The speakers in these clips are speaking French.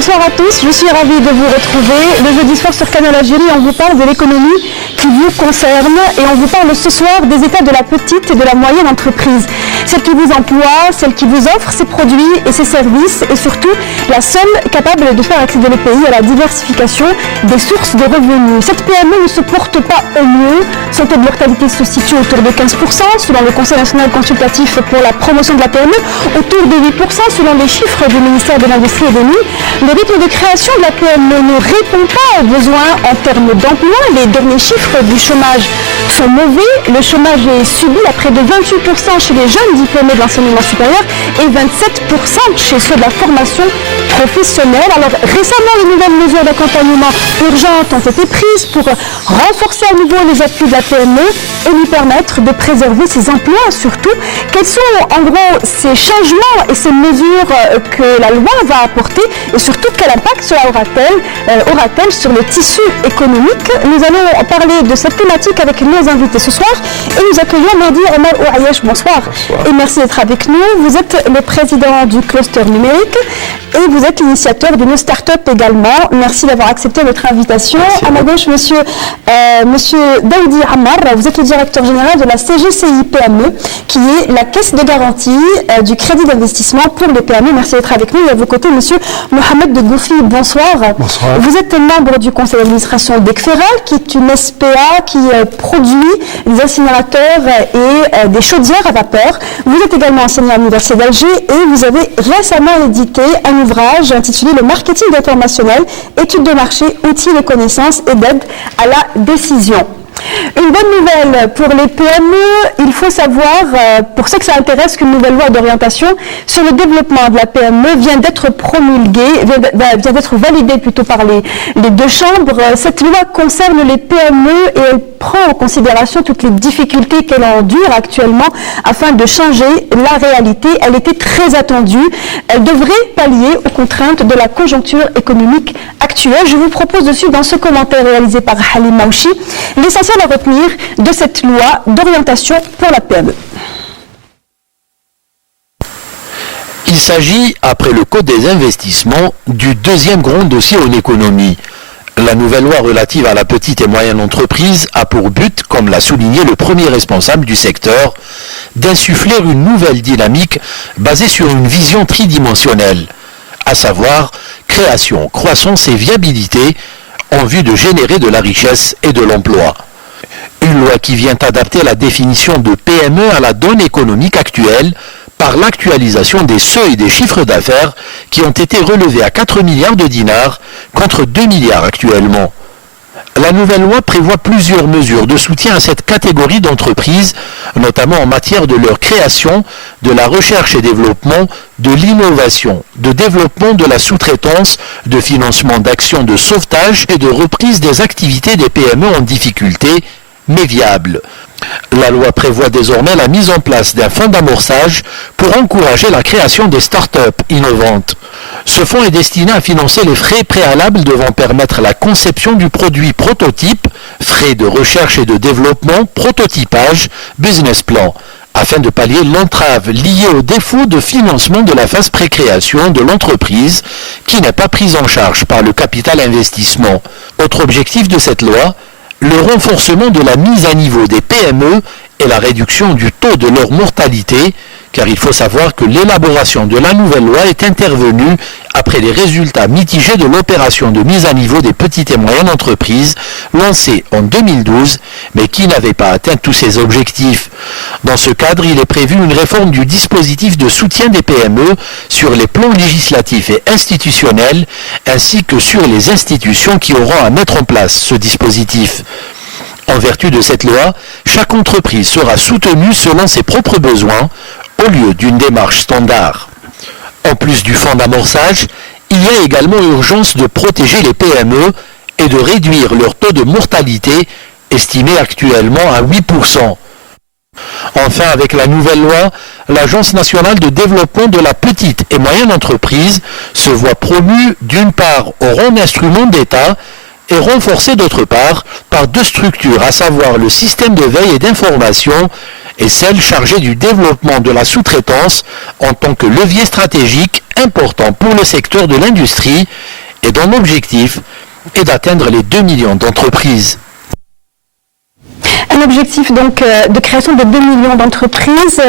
Bonsoir à tous, je suis ravie de vous retrouver. Le jeudi soir sur Canal Algérie, on vous parle de l'économie qui vous concerne et on vous parle ce soir des états de la petite et de la moyenne entreprise. Celle qui vous emploie, celle qui vous offre ses produits et ses services et surtout la seule capable de faire accéder le pays à la diversification des sources de revenus. Cette PME ne se porte pas au mieux. Son taux de mortalité se situe autour de 15% selon le Conseil national consultatif pour la promotion de la PME, autour de 8% selon les chiffres du ministère de l'Industrie et des Mines. Le rythme de création de la PME ne répond pas aux besoins en termes d'emploi. Les derniers chiffres du chômage sont mauvais. Le chômage est subi à près de 28% chez les jeunes diplômés de l'enseignement supérieur et 27% chez ceux de la formation professionnelle. Alors récemment, les nouvelles mesures d'accompagnement urgentes ont été prises pour renforcer à nouveau les appuis de la PME et lui permettre de préserver ses emplois. Surtout, quels sont en gros ces changements et ces mesures que la loi va apporter et surtout quel impact cela aura-t-elle sur le tissu économique? Nous allons parler de cette thématique avec nos invités ce soir et nous accueillons Mehdi Omar Ouayesh. Bonsoir. Et merci d'être avec nous. Vous êtes le président du cluster numérique et vous êtes l'initiateur d'une start-up également. Merci d'avoir accepté notre invitation. Merci. À ma gauche, monsieur Daoudi Ammar, vous êtes le directeur général de la CGCI PME, qui est la caisse de garantie du crédit d'investissement pour les PME. Merci d'être avec nous. Et à vos côtés, monsieur Mohamed de Goufi. Bonsoir. Bonsoir. Vous êtes membre du conseil d'administration d'Ecfera, qui est une SPA qui produit des incinérateurs et des chaudières à vapeur. Vous êtes également enseignant à l'Université d'Alger et vous avez récemment édité un ouvrage intitulé Le marketing informationnel, études de marché, outils de connaissances et d'aide à la décision. Une bonne nouvelle pour les PME, il faut savoir, pour ceux que ça intéresse, qu'une nouvelle loi d'orientation sur le développement de la PME vient d'être promulguée, vient d'être validée plutôt par les deux chambres. Cette loi concerne les PME et elle prend en considération toutes les difficultés qu'elle endure actuellement afin de changer la réalité. Elle était très attendue. Elle devrait pallier aux contraintes de la conjoncture économique actuelle. Je vous propose de suivre dans ce commentaire réalisé par Halim Maouchi l'essentiel à retenir de cette loi d'orientation pour la PME. Il s'agit, après le Code des investissements, du deuxième grand dossier en économie. La nouvelle loi relative à la petite et moyenne entreprise a pour but, comme l'a souligné le premier responsable du secteur, d'insuffler une nouvelle dynamique basée sur une vision tridimensionnelle, à savoir création, croissance et viabilité en vue de générer de la richesse et de l'emploi. Une loi qui vient adapter la définition de PME à la donne économique actuelle par l'actualisation des seuils des chiffres d'affaires qui ont été relevés à 4 milliards de dinars contre 2 milliards actuellement. La nouvelle loi prévoit plusieurs mesures de soutien à cette catégorie d'entreprises, notamment en matière de leur création, de la recherche et développement, de l'innovation, de développement de la sous-traitance, de financement d'actions de sauvetage et de reprise des activités des PME en difficulté, mais viables. La loi prévoit désormais la mise en place d'un fonds d'amorçage pour encourager la création des start-up innovantes. Ce fonds est destiné à financer les frais préalables devant permettre la conception du produit prototype, frais de recherche et de développement, prototypage, business plan, afin de pallier l'entrave liée au défaut de financement de la phase pré-création de l'entreprise qui n'est pas prise en charge par le capital investissement. Autre objectif de cette loi, le renforcement de la mise à niveau des PME et la réduction du taux de leur mortalité, car il faut savoir que l'élaboration de la nouvelle loi est intervenue après les résultats mitigés de l'opération de mise à niveau des petites et moyennes entreprises lancée en 2012, mais qui n'avait pas atteint tous ses objectifs. Dans ce cadre, il est prévu une réforme du dispositif de soutien des PME sur les plans législatifs et institutionnels, ainsi que sur les institutions qui auront à mettre en place ce dispositif. En vertu de cette loi, chaque entreprise sera soutenue selon ses propres besoins, au lieu d'une démarche standard. En plus du fonds d'amorçage, il y a également urgence de protéger les PME et de réduire leur taux de mortalité, estimé actuellement à 8%. Enfin, avec la nouvelle loi, l'Agence nationale de développement de la petite et moyenne entreprise se voit promue d'une part au rang d'instrument d'État et renforcée d'autre part par deux structures, à savoir le système de veille et d'information et celle chargée du développement de la sous-traitance en tant que levier stratégique important pour le secteur de l'industrie et dont l'objectif est d'atteindre les 2 millions d'entreprises. Un objectif donc de création de 2 millions d'entreprises.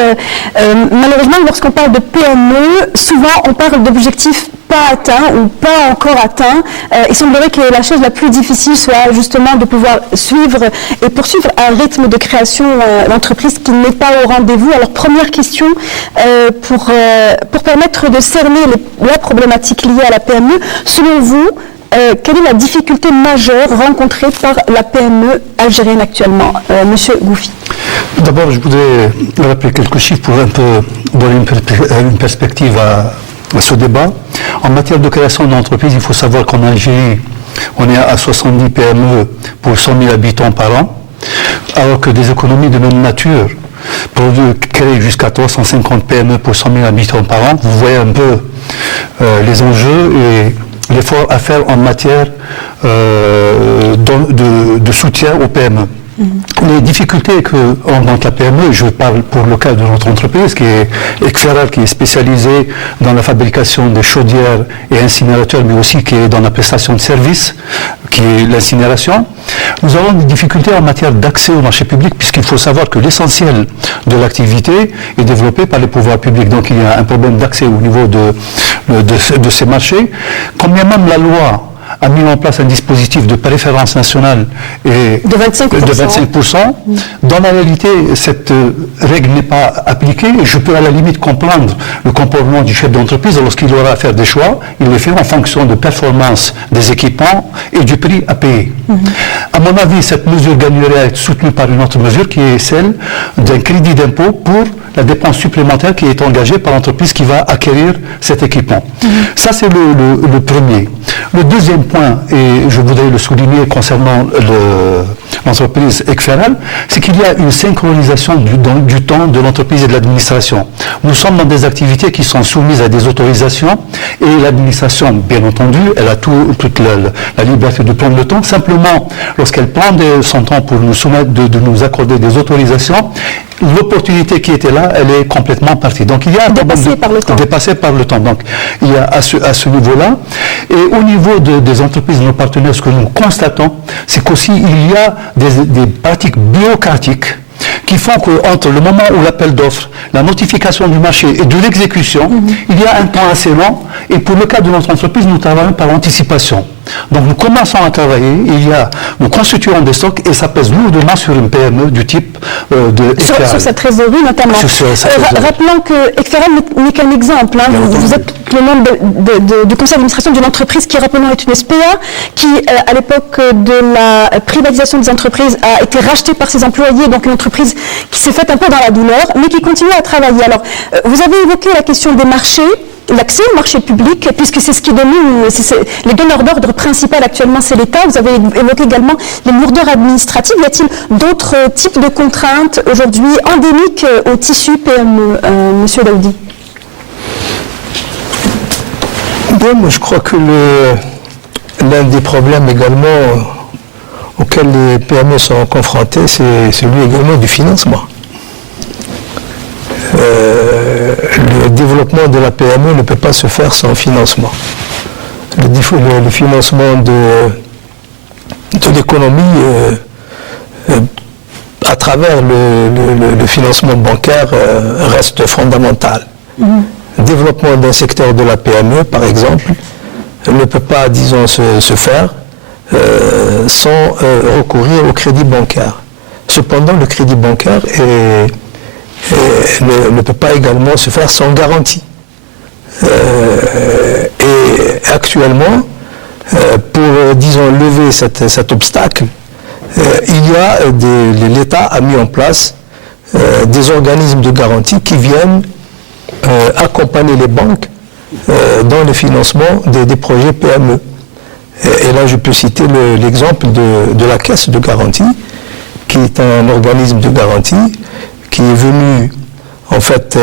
Malheureusement, lorsqu'on parle de PME, souvent on parle d'objectifs pas atteints ou pas encore atteints. Il semblerait que la chose la plus difficile soit justement de pouvoir suivre et poursuivre un rythme de création d'entreprise qui n'est pas au rendez-vous. Alors première question, pour permettre de cerner la problématique liée à la PME, selon vous, quelle est la difficulté majeure rencontrée par la PME algérienne actuellement, Monsieur Goufi? D'abord, je voudrais rappeler quelques chiffres pour un peu donner une perspective à ce débat. En matière de création d'entreprise, il faut savoir qu'en Algérie, on est à 70 PME pour 100 000 habitants par an, alors que des économies de même nature peuvent créer jusqu'à 350 PME pour 100 000 habitants par an. Vous voyez un peu les enjeux et l'effort à faire en matière de soutien aux PME. Les difficultés que rencontre la PME, je parle pour le cas de notre entreprise qui est Ekferal, qui est spécialisée dans la fabrication de chaudières et incinérateurs, mais aussi qui est dans la prestation de services, qui est l'incinération. Nous avons des difficultés en matière d'accès au marché public, puisqu'il faut savoir que l'essentiel de l'activité est développé par les pouvoirs publics. Donc il y a un problème d'accès au niveau de ces marchés. Combien même la loi a mis en place un dispositif de préférence nationale et de 25%. Dans la réalité, cette règle n'est pas appliquée et je peux à la limite comprendre le comportement du chef d'entreprise lorsqu'il aura à faire des choix. Il les fait en fonction de performance des équipements et du prix à payer. À mon avis, cette mesure gagnerait à être soutenue par une autre mesure qui est celle d'un crédit d'impôt pour la dépense supplémentaire qui est engagée par l'entreprise qui va acquérir cet équipement. Ça, c'est le premier. Le deuxième point, et je voudrais le souligner concernant l'entreprise Ekferal, c'est qu'il y a une synchronisation du temps de l'entreprise et de l'administration. Nous sommes dans des activités qui sont soumises à des autorisations et l'administration, bien entendu, elle a toute la liberté de prendre le temps. Simplement, lorsqu'elle prend son temps pour nous soumettre, de nous accorder des autorisations, l'opportunité qui était là, elle est complètement partie. Donc il y a dépassé par le temps. Donc il y a à ce niveau-là. Et au niveau des entreprises, nos partenaires, ce que nous constatons, c'est qu'aussi il y a des pratiques bureaucratiques qui font qu'entre le moment où l'appel d'offres, la notification du marché et de l'exécution, il y a un temps assez long. Et pour le cas de notre entreprise, nous travaillons par anticipation. Donc nous commençons à travailler, nous constituons des stocks et ça pèse lourdement sur une PME du type de Ekferal. Sur sa trésorerie notamment. Rappelons que Ekferal n'est qu'un exemple. Hein. Vous êtes le membre du conseil d'administration d'une entreprise qui, rappelons, est une SPA, qui à l'époque de la privatisation des entreprises a été rachetée par ses employés, donc une entreprise qui s'est faite un peu dans la douleur, mais qui continue à travailler. Alors, vous avez évoqué la question des marchés, l'accès au marché public, puisque c'est ce qui domine, les donneurs d'ordre principal actuellement, c'est l'État. Vous avez évoqué également les lourdeurs administratives. Y a-t-il d'autres types de contraintes aujourd'hui endémiques au tissu PME, Monsieur Daoudi? Bon, moi je crois que l'un des problèmes également auxquels les PME sont confrontés, c'est celui également du financement. Le développement de la PME ne peut pas se faire sans financement. Le financement de l'économie à travers le financement bancaire reste fondamental. Le développement d'un secteur de la PME, par exemple, ne peut pas, disons, se faire sans recourir au crédit bancaire. Cependant, le crédit bancaire ne peut pas également se faire sans garantie. Et actuellement, pour, disons, lever cet obstacle, l'État a mis en place des organismes de garantie qui viennent accompagner les banques dans le financement des projets PME. Et là, je peux citer l'exemple de la Caisse de garantie, qui est un organisme de garantie qui est venu, en fait,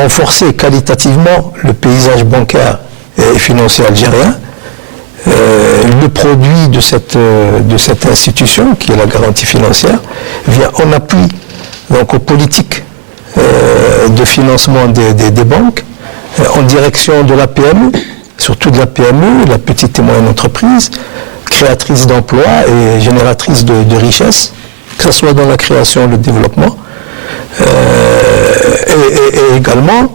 renforcer qualitativement le paysage bancaire et financier algérien. Le produit de cette institution, qui est la garantie financière, vient en appui donc, aux politiques de financement des banques, en direction de la PME, surtout de la PME, la petite et moyenne entreprise, créatrice d'emplois et génératrice de richesses, que ce soit dans la création et le développement. Et également,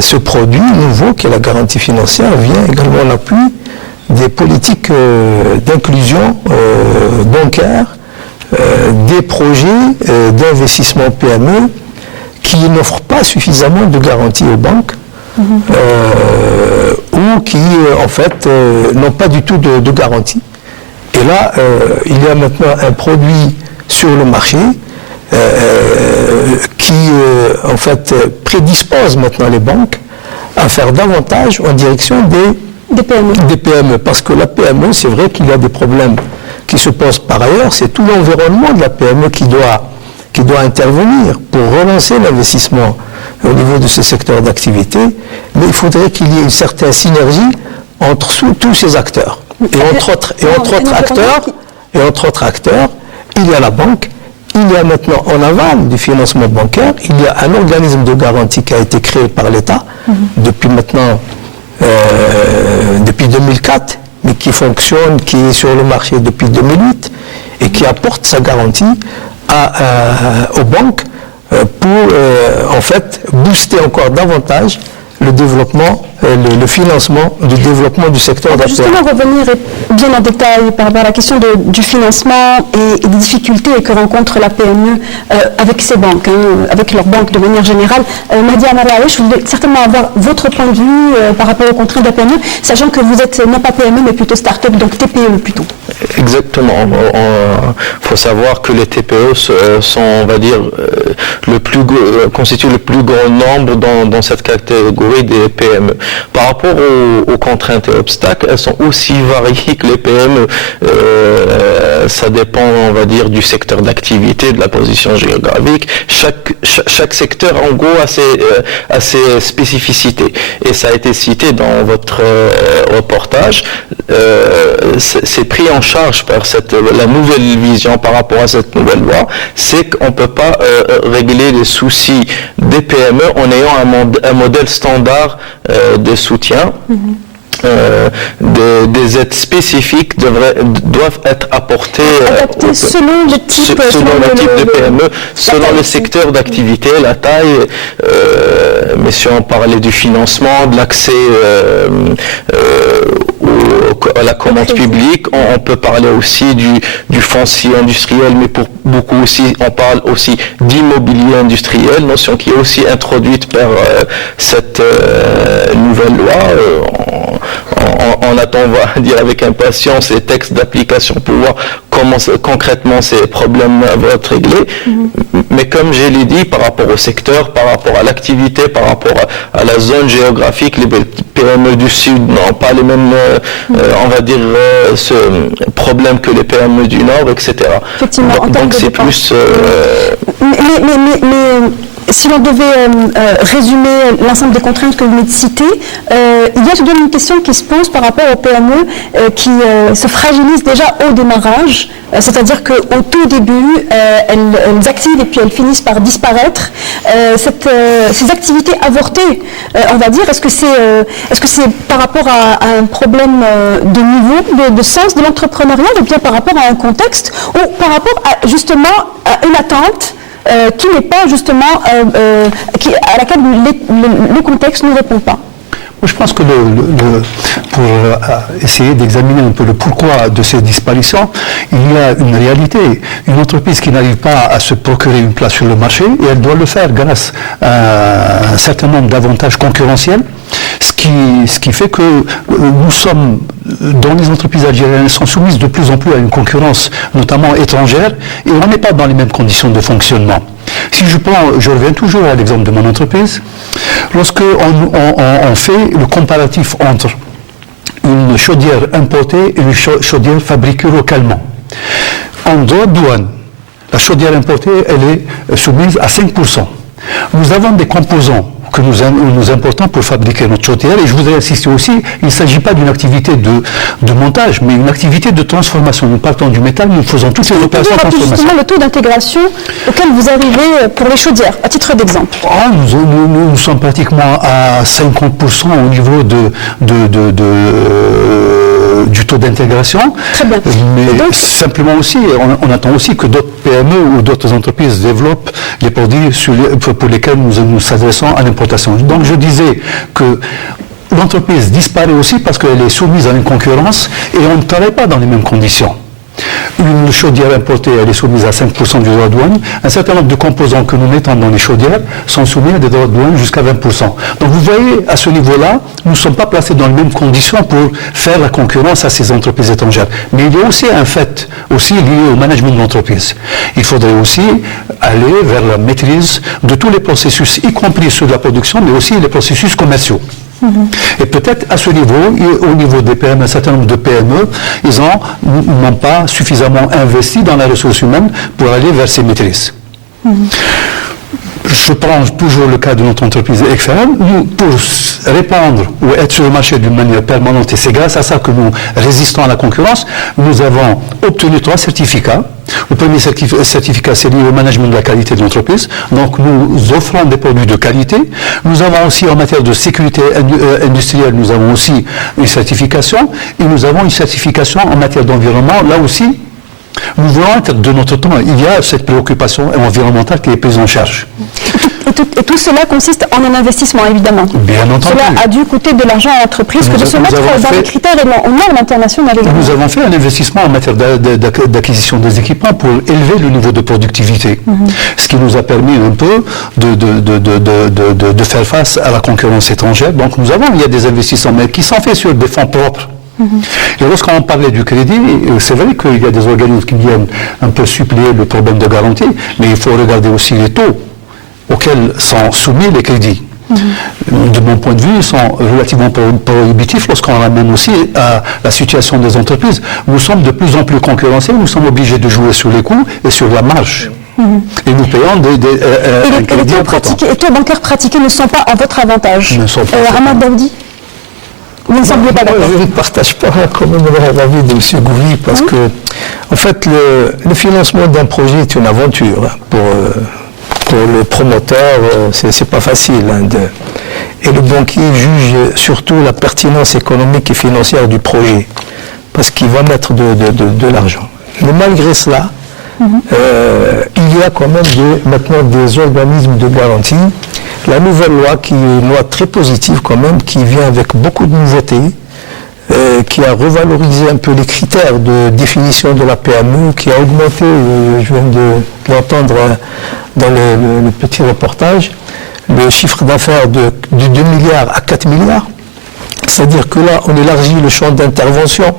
ce produit nouveau qui est la garantie financière vient également en appui des politiques d'inclusion bancaire, des projets d'investissement PME qui n'offrent pas suffisamment de garanties aux banques ou qui en fait n'ont pas du tout de garantie. Et là, il y a maintenant un produit sur le marché qui en fait prédispose maintenant les banques à faire davantage en direction des PME. Parce que la PME, c'est vrai qu'il y a des problèmes qui se posent par ailleurs, c'est tout l'environnement de la PME qui doit intervenir pour relancer l'investissement au niveau de ce secteur d'activité, mais il faudrait qu'il y ait une certaine synergie entre tous ces acteurs. Et entre autres acteurs, il y a la banque, il y a maintenant en aval du financement bancaire, il y a un organisme de garantie qui a été créé par l'État depuis maintenant, depuis 2004, mais qui fonctionne, qui est sur le marché depuis 2008 et qui apporte sa garantie aux banques pour en fait booster encore davantage le développement, le financement du développement du secteur d'affaires. Justement, revenir bien en détail par rapport à la question du financement et des difficultés que rencontre la PME avec ses banques, avec leurs banques de manière générale. Mahdi Amaraoui, je voulais certainement avoir votre point de vue par rapport aux contraintes de la PME, sachant que vous êtes non pas PME mais plutôt start-up, donc TPE plutôt. Exactement. Il faut savoir que les TPE sont, on va dire, constituent le plus grand nombre dans cette catégorie des PME. Par rapport aux contraintes et obstacles, elles sont aussi variées que les PME. Ça dépend, on va dire, du secteur d'activité, de la position géographique. Chaque secteur, en gros, a ses spécificités. Et ça a été cité dans votre reportage. C'est pris en charge par la nouvelle vision par rapport à cette nouvelle loi. C'est qu'on ne peut pas régler les soucis des PME en ayant un modèle standard de soutien. Des aides spécifiques doivent être apportées selon le type de PME, selon le secteur d'activité, la taille, mais si on parlait du financement, de l'accès à la commande publique, on peut parler aussi du foncier industriel, mais pour beaucoup aussi, on parle aussi d'immobilier industriel, notion qui est aussi introduite par cette nouvelle loi. On attend, on va dire, avec impatience les textes d'application pour voir comment concrètement ces problèmes vont être réglés. Mais comme je l'ai dit, par rapport au secteur, par rapport à l'activité, par rapport à la zone géographique, les PME du Sud n'ont pas les mêmes, on va dire, ce problème que les PME du Nord, etc. Effectivement, donc c'est plus... Mais si l'on devait résumer l'ensemble des contraintes que vous venez de citer, il y a tout de même une question qui se pose par rapport aux PME qui se fragilisent déjà au démarrage, c'est-à-dire qu'au tout début, elles activent et puis elles finissent par disparaître. Ces activités avortées, on va dire, est-ce que c'est par rapport à un problème de niveau, de sens de l'entrepreneuriat, ou bien par rapport à un contexte, ou par rapport justement à une attente qui n'est pas justement, à laquelle le contexte ne répond pas? Je pense que pour essayer d'examiner un peu le pourquoi de ces disparitions, il y a une réalité. Une entreprise qui n'arrive pas à se procurer une place sur le marché, et elle doit le faire grâce à un certain nombre d'avantages concurrentiels, ce qui fait que nous sommes, dans les entreprises algériennes, sont soumises de plus en plus à une concurrence, notamment étrangère, et on n'est pas dans les mêmes conditions de fonctionnement. Si je reviens toujours à l'exemple de mon entreprise, lorsque on fait le comparatif entre une chaudière importée et une chaudière fabriquée localement, en droit de douane, la chaudière importée, elle est soumise à 5%. Nous avons des composants que nous importons pour fabriquer notre chaudière. Et je voudrais insister aussi, il ne s'agit pas d'une activité de montage, mais une activité de transformation. Nous partons du métal, nous faisons toutes les opérations de transformation. Justement le taux d'intégration auquel vous arrivez pour les chaudières, à titre d'exemple. Nous sommes pratiquement à 50% au niveau du taux d'intégration. Très bien. Mais donc, simplement aussi, on attend aussi que d'autres PME ou d'autres entreprises développent les produits pour lesquels nous nous s'adressons à l'importation. Donc je disais que l'entreprise disparaît aussi parce qu'elle est soumise à une concurrence et on ne travaille pas dans les mêmes conditions. Une chaudière importée, elle est soumise à 5% du droit de douane. Un certain nombre de composants que nous mettons dans les chaudières sont soumis à des droits de douane jusqu'à 20%. Donc vous voyez, à ce niveau-là, nous ne sommes pas placés dans les mêmes conditions pour faire la concurrence à ces entreprises étrangères. Mais il y a aussi un fait aussi lié au management de l'entreprise. Il faudrait aussi aller vers la maîtrise de tous les processus, y compris ceux de la production, mais aussi les processus commerciaux. Et peut-être à ce niveau, au niveau des PME, un certain nombre de PME, ils n'ont pas suffisamment investi dans la ressource humaine pour aller vers ces maîtrises. Je prends toujours le cas de notre entreprise XRM. Nous, pour répandre ou être sur le marché d'une manière permanente, et c'est grâce à ça que nous résistons à la concurrence, nous avons obtenu 3 certificats. Le premier certificat, c'est lié au management de la qualité de l'entreprise. Donc, nous offrons des produits de qualité. Nous avons aussi, en matière de sécurité industrielle, nous avons aussi une certification. Et nous avons une certification en matière d'environnement. Là aussi, nous voulons être de notre temps. Il y a cette préoccupation environnementale qui est prise en charge. Et tout cela consiste en un investissement, évidemment. Bien entendu. Cela a dû coûter de l'argent à l'entreprise que de se mettre dans les critères et aux normes internationales. Nous avons fait un investissement en matière d'acquisition des équipements pour élever le niveau de productivité, ce qui nous a permis un peu de faire face à la concurrence étrangère. Donc il y a des investissements, mais qui sont faits sur des fonds propres. Et lorsqu'on parlait du crédit, c'est vrai qu'il y a des organismes qui viennent un peu suppléer le problème de garantie, mais il faut regarder aussi les taux auxquels sont soumis les crédits. De mon point de vue, ils sont relativement prohibitifs lorsqu'on ramène aussi à la situation des entreprises. Nous sommes de plus en plus concurrencés, nous sommes obligés de jouer sur les coûts et sur la marge. Et nous payons un crédit important. Les taux bancaires pratiqués ne sont pas à votre avantage. Ne sont pas. Ramad Daoudi, vous ne semblez pas d'accord. Je ne partage pas quand même l'avis de M. Goury parce que, en fait, le financement d'un projet est une aventure. Pour le promoteur, c'est pas facile. Et le banquier juge surtout la pertinence économique et financière du projet parce qu'il va mettre de l'argent. Mais malgré cela, il y a quand même maintenant des organismes de garantie. La nouvelle loi, qui est une loi très positive quand même, qui vient avec beaucoup de nouveautés, qui a revalorisé un peu les critères de définition de la PME, qui a augmenté, je viens de l'entendre dans le petit reportage, le chiffre d'affaires de 2 milliards à 4 milliards. C'est-à-dire que là, on élargit le champ d'intervention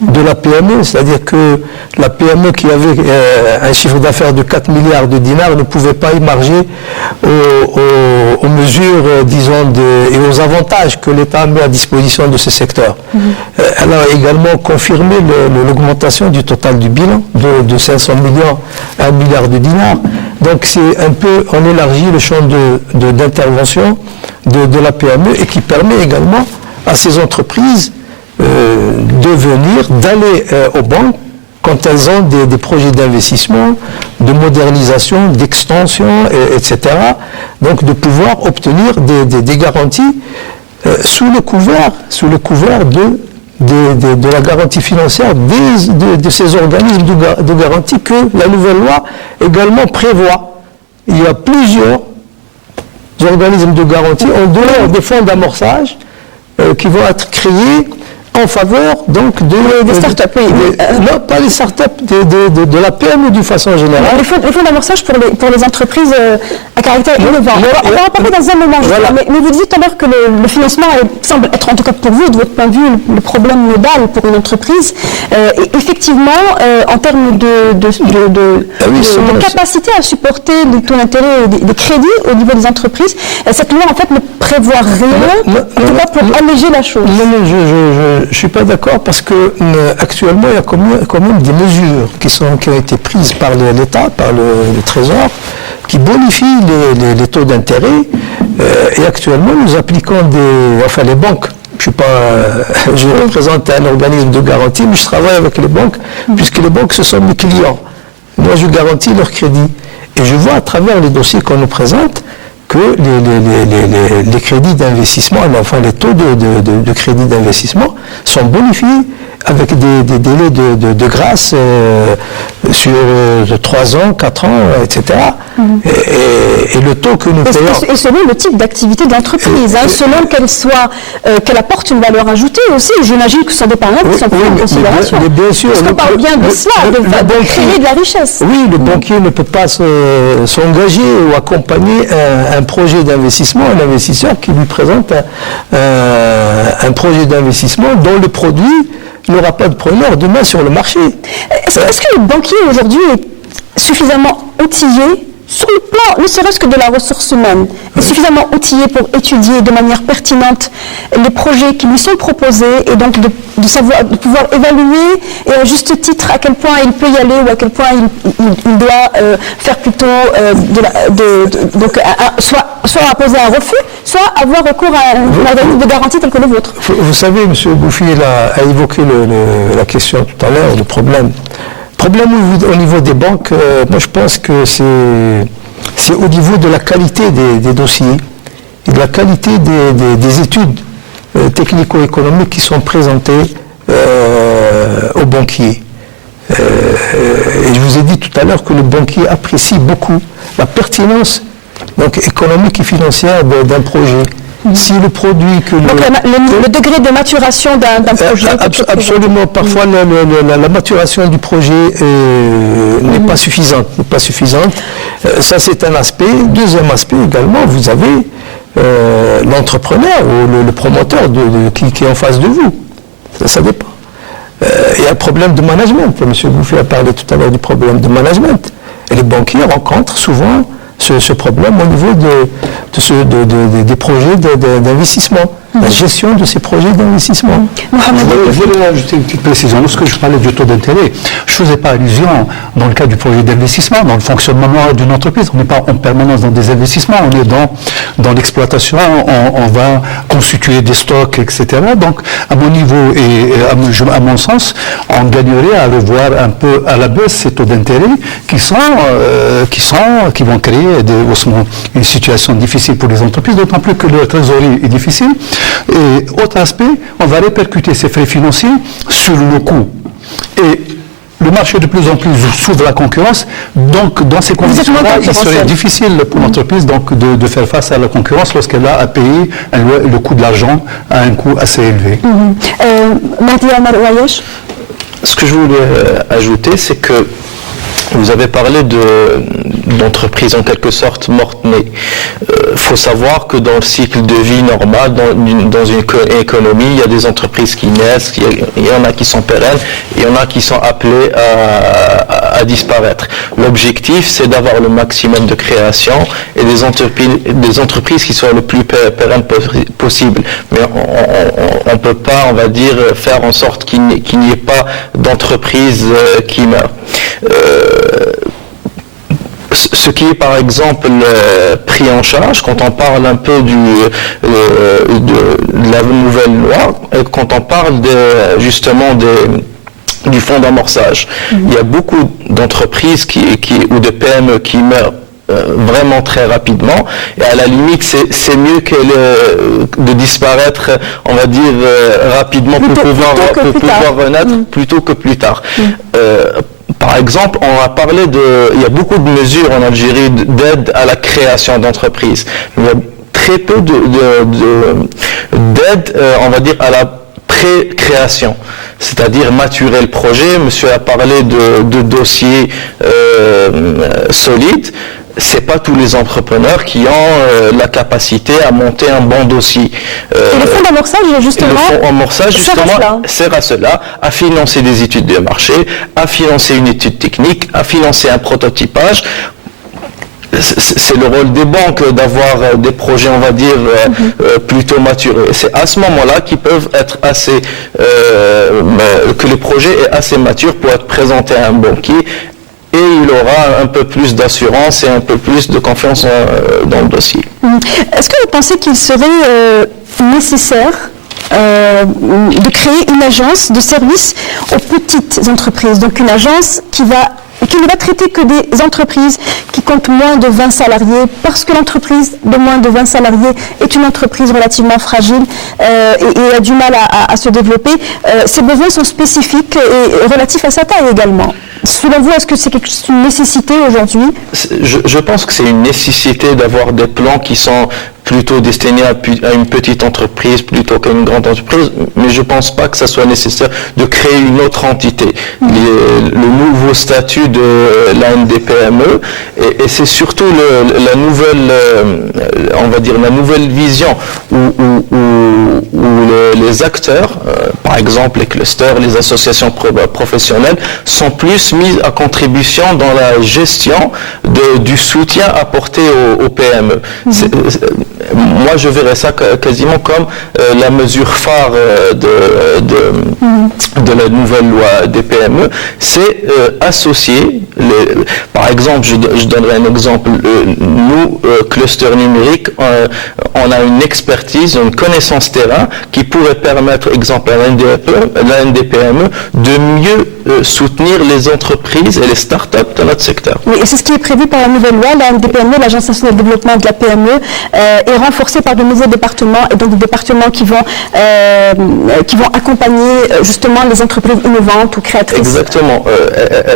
de la PME, c'est-à-dire que la PME qui avait un chiffre d'affaires de 4 milliards de dinars ne pouvait pas émarger aux mesures, disons, et aux avantages que l'État met à disposition de ce secteur. Elle a également confirmé l'augmentation du total du bilan de 500 millions à 1 milliard de dinars. Donc c'est un peu, on élargit le champ d'intervention de la PME et qui permet également à ces entreprises d'aller aux banques quand elles ont des projets d'investissement, de modernisation, d'extension, etc. Donc de pouvoir obtenir des garanties sous le couvert de la garantie financière de ces organismes de garantie que la nouvelle loi également prévoit. Il y a plusieurs organismes de garantie en dehors des fonds d'amorçage qui vont être créés en faveur donc des startups, non, pas les startups, de la PME d'une façon générale. Les fonds d'amorçage pour les entreprises à caractère innovant. On va en parler dans un moment. Voilà. Mais vous disiez tout à l'heure que le financement semble être, en tout cas pour vous, de votre point de vue, le problème nodal pour une entreprise. Et effectivement, en termes de capacité à supporter des taux d'intérêt et des crédits au niveau des entreprises, cette loi en fait ne prévoit rien, en tout cas pour alléger la chose. Non, je ne suis pas d'accord parce que actuellement il y a quand même des mesures qui ont été prises par l'État, par le Trésor, qui bonifie les taux d'intérêt. Et actuellement, nous appliquons les banques. Je représente un organisme de garantie, mais je travaille avec les banques, puisque les banques, ce sont mes clients. Moi, je garantis leur crédit. Et je vois à travers les dossiers qu'on nous présente que les crédits d'investissement, enfin les taux de crédit d'investissement sont bonifiés avec des délais de grâce sur 3 ans, 4 ans, etc. Et le taux que nous payons... Et selon le type d'activité de l'entreprise, selon qu'elle apporte une valeur ajoutée aussi, j'imagine que ce sont des paramètres qui sont pris en considération. Mais bien sûr, parce qu'on parle bien de cela, de créer de la richesse. Oui, le banquier ne peut pas s'engager ou accompagner un projet d'investissement, un investisseur qui lui présente un projet d'investissement dont le produit n'aura pas de preneur demain sur le marché. Est-ce que le banquier aujourd'hui est suffisamment outillé sur le plan, ne serait-ce que de la ressource humaine, est suffisamment outillé pour étudier de manière pertinente les projets qui lui sont proposés et donc de pouvoir évaluer et à juste titre à quel point il peut y aller ou à quel point il doit faire plutôt soit apposer un refus, soit avoir recours à un organisme de garantie tel que le vôtre. Vous savez, M. Bouffi a évoqué la question tout à l'heure, le problème. Au niveau des banques, moi je pense que c'est au niveau de la qualité des dossiers et de la qualité des études technico-économiques qui sont présentées aux banquiers. Et je vous ai dit tout à l'heure que le banquier apprécie beaucoup la pertinence économique et financière d'un projet. Si le produit que donc le degré de maturation d'un projet absolument, parfois la maturation du projet n'est pas suffisante. Ça c'est un aspect. Deuxième aspect également, vous avez l'entrepreneur ou le promoteur qui est en face de vous. Ça dépend. Il y a un problème de management. M. Bouffi a parlé tout à l'heure du problème de management. Et les banquiers rencontrent souvent ce problème au niveau des projets d'investissement, la gestion de ces projets d'investissement. Je voulais ajouter une petite précision. Lorsque je parlais du taux d'intérêt, je ne faisais pas allusion dans le cas du projet d'investissement, dans le fonctionnement d'une entreprise. On n'est pas en permanence dans des investissements, on est dans l'exploitation, on va constituer des stocks, etc. Donc, à mon niveau et à mon sens, on gagnerait à revoir un peu à la baisse ces taux d'intérêt qui vont créer une situation difficile pour les entreprises, d'autant plus que leur trésorerie est difficile. Et autre aspect, on va répercuter ces frais financiers sur nos coûts. Et le marché de plus en plus s'ouvre à la concurrence, donc dans ces conditions-là, il serait difficile pour l'entreprise de faire face à la concurrence lorsqu'elle a à payer le coût de l'argent à un coût assez élevé. Ce que je voulais ajouter, c'est que vous avez parlé d'entreprises en quelque sorte mortes-nées. Faut savoir que dans le cycle de vie normal, dans une économie, il y a des entreprises qui naissent, il y en a qui sont pérennes, et il y en a qui sont appelées à disparaître. L'objectif, c'est d'avoir le maximum de création et des entreprises qui soient le plus pérennes possible. Mais on ne peut pas, on va dire, faire en sorte qu'il n'y ait pas d'entreprises qui meurent. Ce qui est par exemple pris en charge quand on parle un peu de la nouvelle loi, quand on parle justement du fonds d'amorçage. Il y a beaucoup d'entreprises ou de PME qui meurent vraiment très rapidement, et à la limite c'est mieux de disparaître, on va dire, rapidement pour pouvoir renaître plutôt que plus tard. Par exemple, on a parlé il y a beaucoup de mesures en Algérie d'aide à la création d'entreprises. Il y a très peu d'aide, on va dire, à la pré-création, c'est-à-dire maturer le projet. Monsieur a parlé de dossiers solides. C'est pas tous les entrepreneurs qui ont la capacité à monter un bon dossier. Et le fonds d'amorçage, justement, sert à cela, à financer des études de marché, à financer une étude technique, à financer un prototypage. C'est le rôle des banques d'avoir des projets, on va dire, plutôt maturés. C'est à ce moment-là qu'ils peuvent être que le projet est assez mature pour être présenté à un banquier et il aura un peu plus d'assurance et un peu plus de confiance dans le dossier. Est-ce que vous pensez qu'il serait nécessaire de créer une agence de service aux petites entreprises, donc une agence qui ne va traiter que des entreprises qui comptent moins de 20 salariés, parce que l'entreprise de moins de 20 salariés est une entreprise relativement fragile et a du mal à se développer. Ses besoins sont spécifiques et relatifs à sa taille également. Selon vous, est-ce que c'est une nécessité aujourd'hui? Je pense que c'est une nécessité d'avoir des plans qui sont plutôt destinés à une petite entreprise plutôt qu'à une grande entreprise, mais je ne pense pas que ça soit nécessaire de créer une autre entité. Le nouveau statut de l'ANDPME, et c'est surtout la nouvelle vision où les acteurs, par exemple les clusters, les associations professionnelles, sont plus mis à contribution dans la gestion du soutien apporté aux PME. Moi, je verrais ça quasiment comme la mesure phare de la nouvelle loi des PME, c'est associer, par exemple, je donnerai un exemple, nous, cluster numérique, on a une expertise, une connaissance terrain qui pourrait permettre, exemple, à l'ANDPME de mieux soutenir les entreprises et les start-up de notre secteur. Oui, et c'est ce qui est prévu par la nouvelle loi. L'ANDPME, l'Agence nationale de développement de la PME, est renforcée par de nouveaux départements, et donc des départements qui vont accompagner justement les entreprises innovantes ou créatrices. Exactement.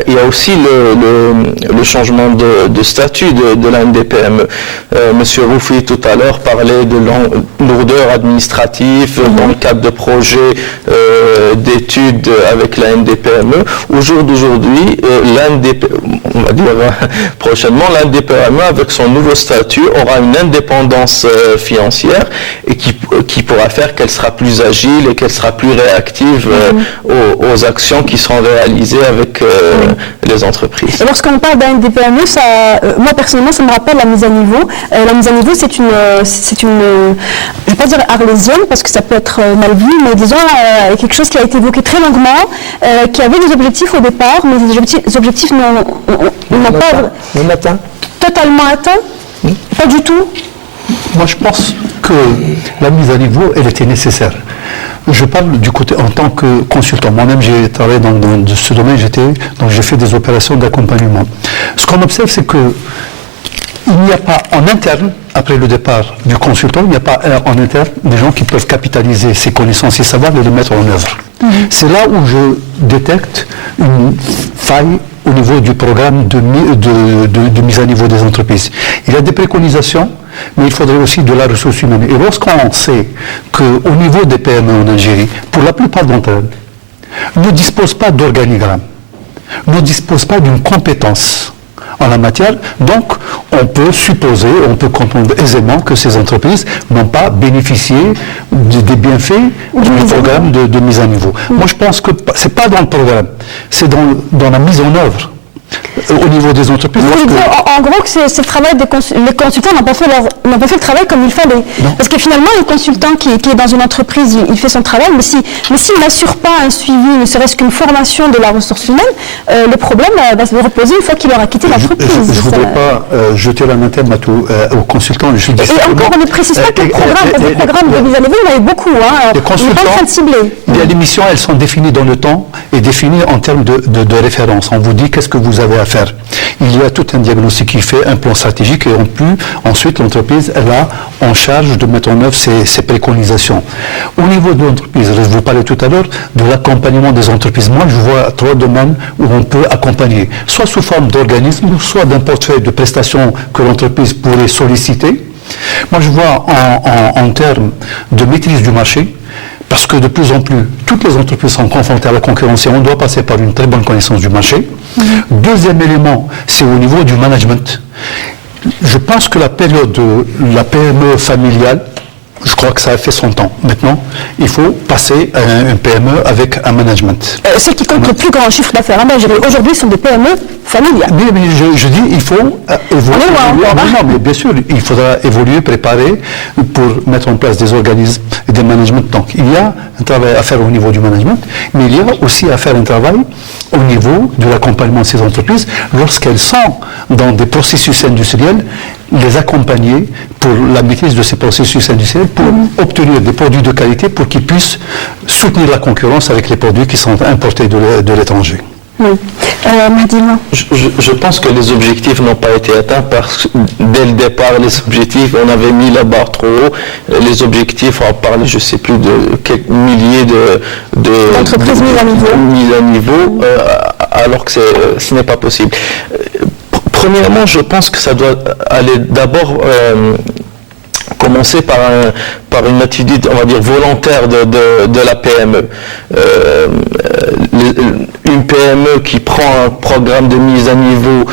Il y a aussi le changement de statut de l'ANDPME. Monsieur Roufi tout à l'heure parlait de lourdeur administrative dans le cadre de projets d'études avec l'ANDPME. Au jour d'aujourd'hui, on va dire prochainement, l'ANDPME avec son nouveau statut aura une indépendance financière et qui pourra faire qu'elle sera plus agile et qu'elle sera plus réactive aux actions qui seront réalisées avec les entreprises. Et lorsqu'on parle d'ANDPME, moi personnellement, ça me rappelle la mise à niveau. La mise à niveau, c'est une, je ne vais pas dire arlésienne parce que ça peut être mal vu, mais disons quelque chose qui a été évoqué très longuement, qui avait des objectifs au départ, mais les objectifs n'ont pas totalement atteint. Pas du tout. Moi, je pense que la mise à niveau, elle était nécessaire. Je parle du côté en tant que consultant. Moi-même, j'ai travaillé dans ce domaine, donc j'ai fait des opérations d'accompagnement. Ce qu'on observe, c'est que il n'y a pas en interne, après le départ du consultant, il n'y a pas en interne des gens qui peuvent capitaliser ces connaissances et savoirs et les mettre en œuvre. C'est là où je détecte une faille au niveau du programme de mise à niveau des entreprises. Il y a des préconisations, mais il faudrait aussi de la ressource humaine. Et lorsqu'on sait qu'au niveau des PME en Algérie, pour la plupart d'entre elles, ne disposent pas d'organigramme, ne disposent pas d'une compétence en la matière, donc on peut supposer, on peut comprendre aisément que ces entreprises n'ont pas bénéficié des bienfaits du programme de mise à niveau. Moi je pense que ce n'est pas dans le programme, c'est dans la mise en œuvre au niveau des entreprises. En gros, que c'est le travail les consultants n'ont pas fait le travail comme il fallait. Non. Parce que finalement, le consultant qui est dans une entreprise, il fait son travail, mais s'il n'assure pas un suivi, ne serait-ce qu'une formation de la ressource humaine, le problème va se reposer une fois qu'il aura quitté l'entreprise. Je ne voudrais pas jeter l'anathème aux consultants. Et encore, on ne précise pas quel programme, parce que les programmes de mise à niveau, il y en avait beaucoup. Les consultants, on n'est pas en train de cibler. Les missions, elles sont définies dans le temps et définies en termes de référence. On vous dit qu'est-ce que vous avez à faire. Il y a tout un diagnostic qui fait, un plan stratégique, et ensuite l'entreprise elle a en charge de mettre en œuvre ses préconisations. Au niveau de l'entreprise, je vous parlais tout à l'heure de l'accompagnement des entreprises. Moi, je vois 3 domaines où on peut accompagner, soit sous forme d'organisme, soit d'un portefeuille de prestations que l'entreprise pourrait solliciter. Moi, je vois en termes de maîtrise du marché, parce que de plus en plus, toutes les entreprises sont confrontées à la concurrence et on doit passer par une très bonne connaissance du marché. Deuxième élément, c'est au niveau du management. Je pense que la période de la PME familiale, je crois que ça a fait son temps. Maintenant, il faut passer à un PME avec un management. Ceux qui comptent le plus grand chiffre d'affaires en Algérie aujourd'hui sont des PME familiales. Mais je dis, il faut évoluer. Non, mais bien sûr, il faudra évoluer, préparer pour mettre en place des organismes et des managements. Donc, il y a un travail à faire au niveau du management, mais il y a aussi à faire un travail au niveau de l'accompagnement de ces entreprises lorsqu'elles sont dans des processus industriels, les accompagner pour la maîtrise de ces processus industriels, pour obtenir des produits de qualité, pour qu'ils puissent soutenir la concurrence avec les produits qui sont importés de l'étranger. Oui. Madina. Je pense que les objectifs n'ont pas été atteints parce que dès le départ, les objectifs, on avait mis la barre trop haut. Les objectifs, on parlait, je ne sais plus, de quelques milliers d'entreprises mises à niveau, alors que ce n'est pas possible. Premièrement, je pense que ça doit aller d'abord commencer par une attitude, on va dire, volontaire de la PME. Une PME qui prend un programme de mise à niveau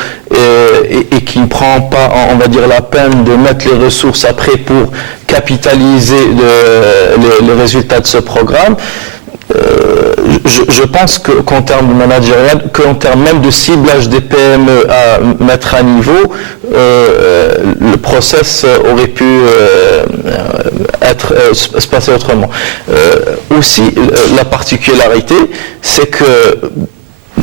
et qui ne prend pas, on va dire, la peine de mettre les ressources après pour capitaliser les résultats de ce programme, je pense qu'en termes managérial, qu'en termes même de ciblage des PME à mettre à niveau, le process aurait pu se passer autrement. Aussi, la particularité, c'est que,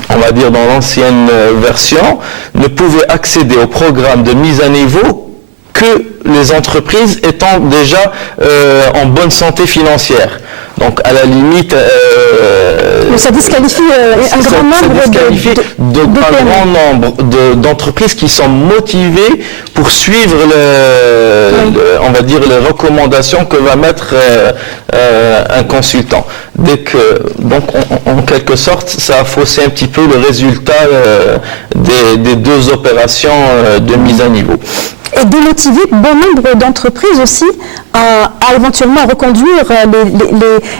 on va dire dans l'ancienne version, ne pouvaient accéder au programme de mise à niveau que les entreprises étant déjà en bonne santé financière. Donc, à la limite... ça disqualifie un grand nombre d'entreprises qui sont motivées pour suivre, on va dire, les recommandations que va mettre un consultant. Donc, en quelque sorte, ça a faussé un petit peu le résultat des deux opérations de mise à niveau. Et démotiver bon nombre d'entreprises aussi à éventuellement reconduire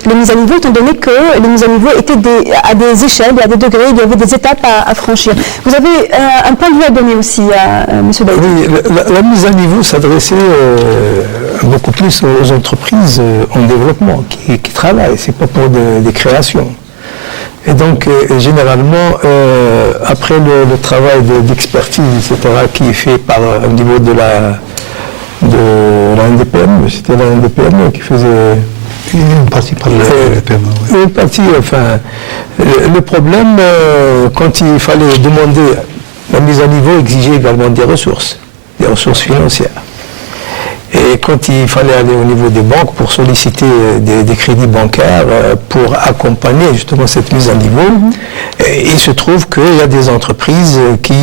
les mises à niveau, étant donné que les mises à niveau étaient à des échelles, à des degrés, il y avait des étapes à franchir. Vous avez un point de vue à donner aussi à M. Daïd. Oui, la mise à niveau s'adressait beaucoup plus aux entreprises en développement qui travaillent, c'est pas pour des créations. Et donc, généralement, après le travail d'expertise, etc., qui est fait au niveau de la NDPM, c'était la NDPM qui faisait... Une partie par la NDPM, oui. Une partie, enfin... Le problème, quand il fallait demander la mise à niveau, exigeait également des ressources financières. Et quand il fallait aller au niveau des banques pour solliciter des crédits bancaires pour accompagner justement cette mise à niveau, il se trouve qu'il y a des entreprises qui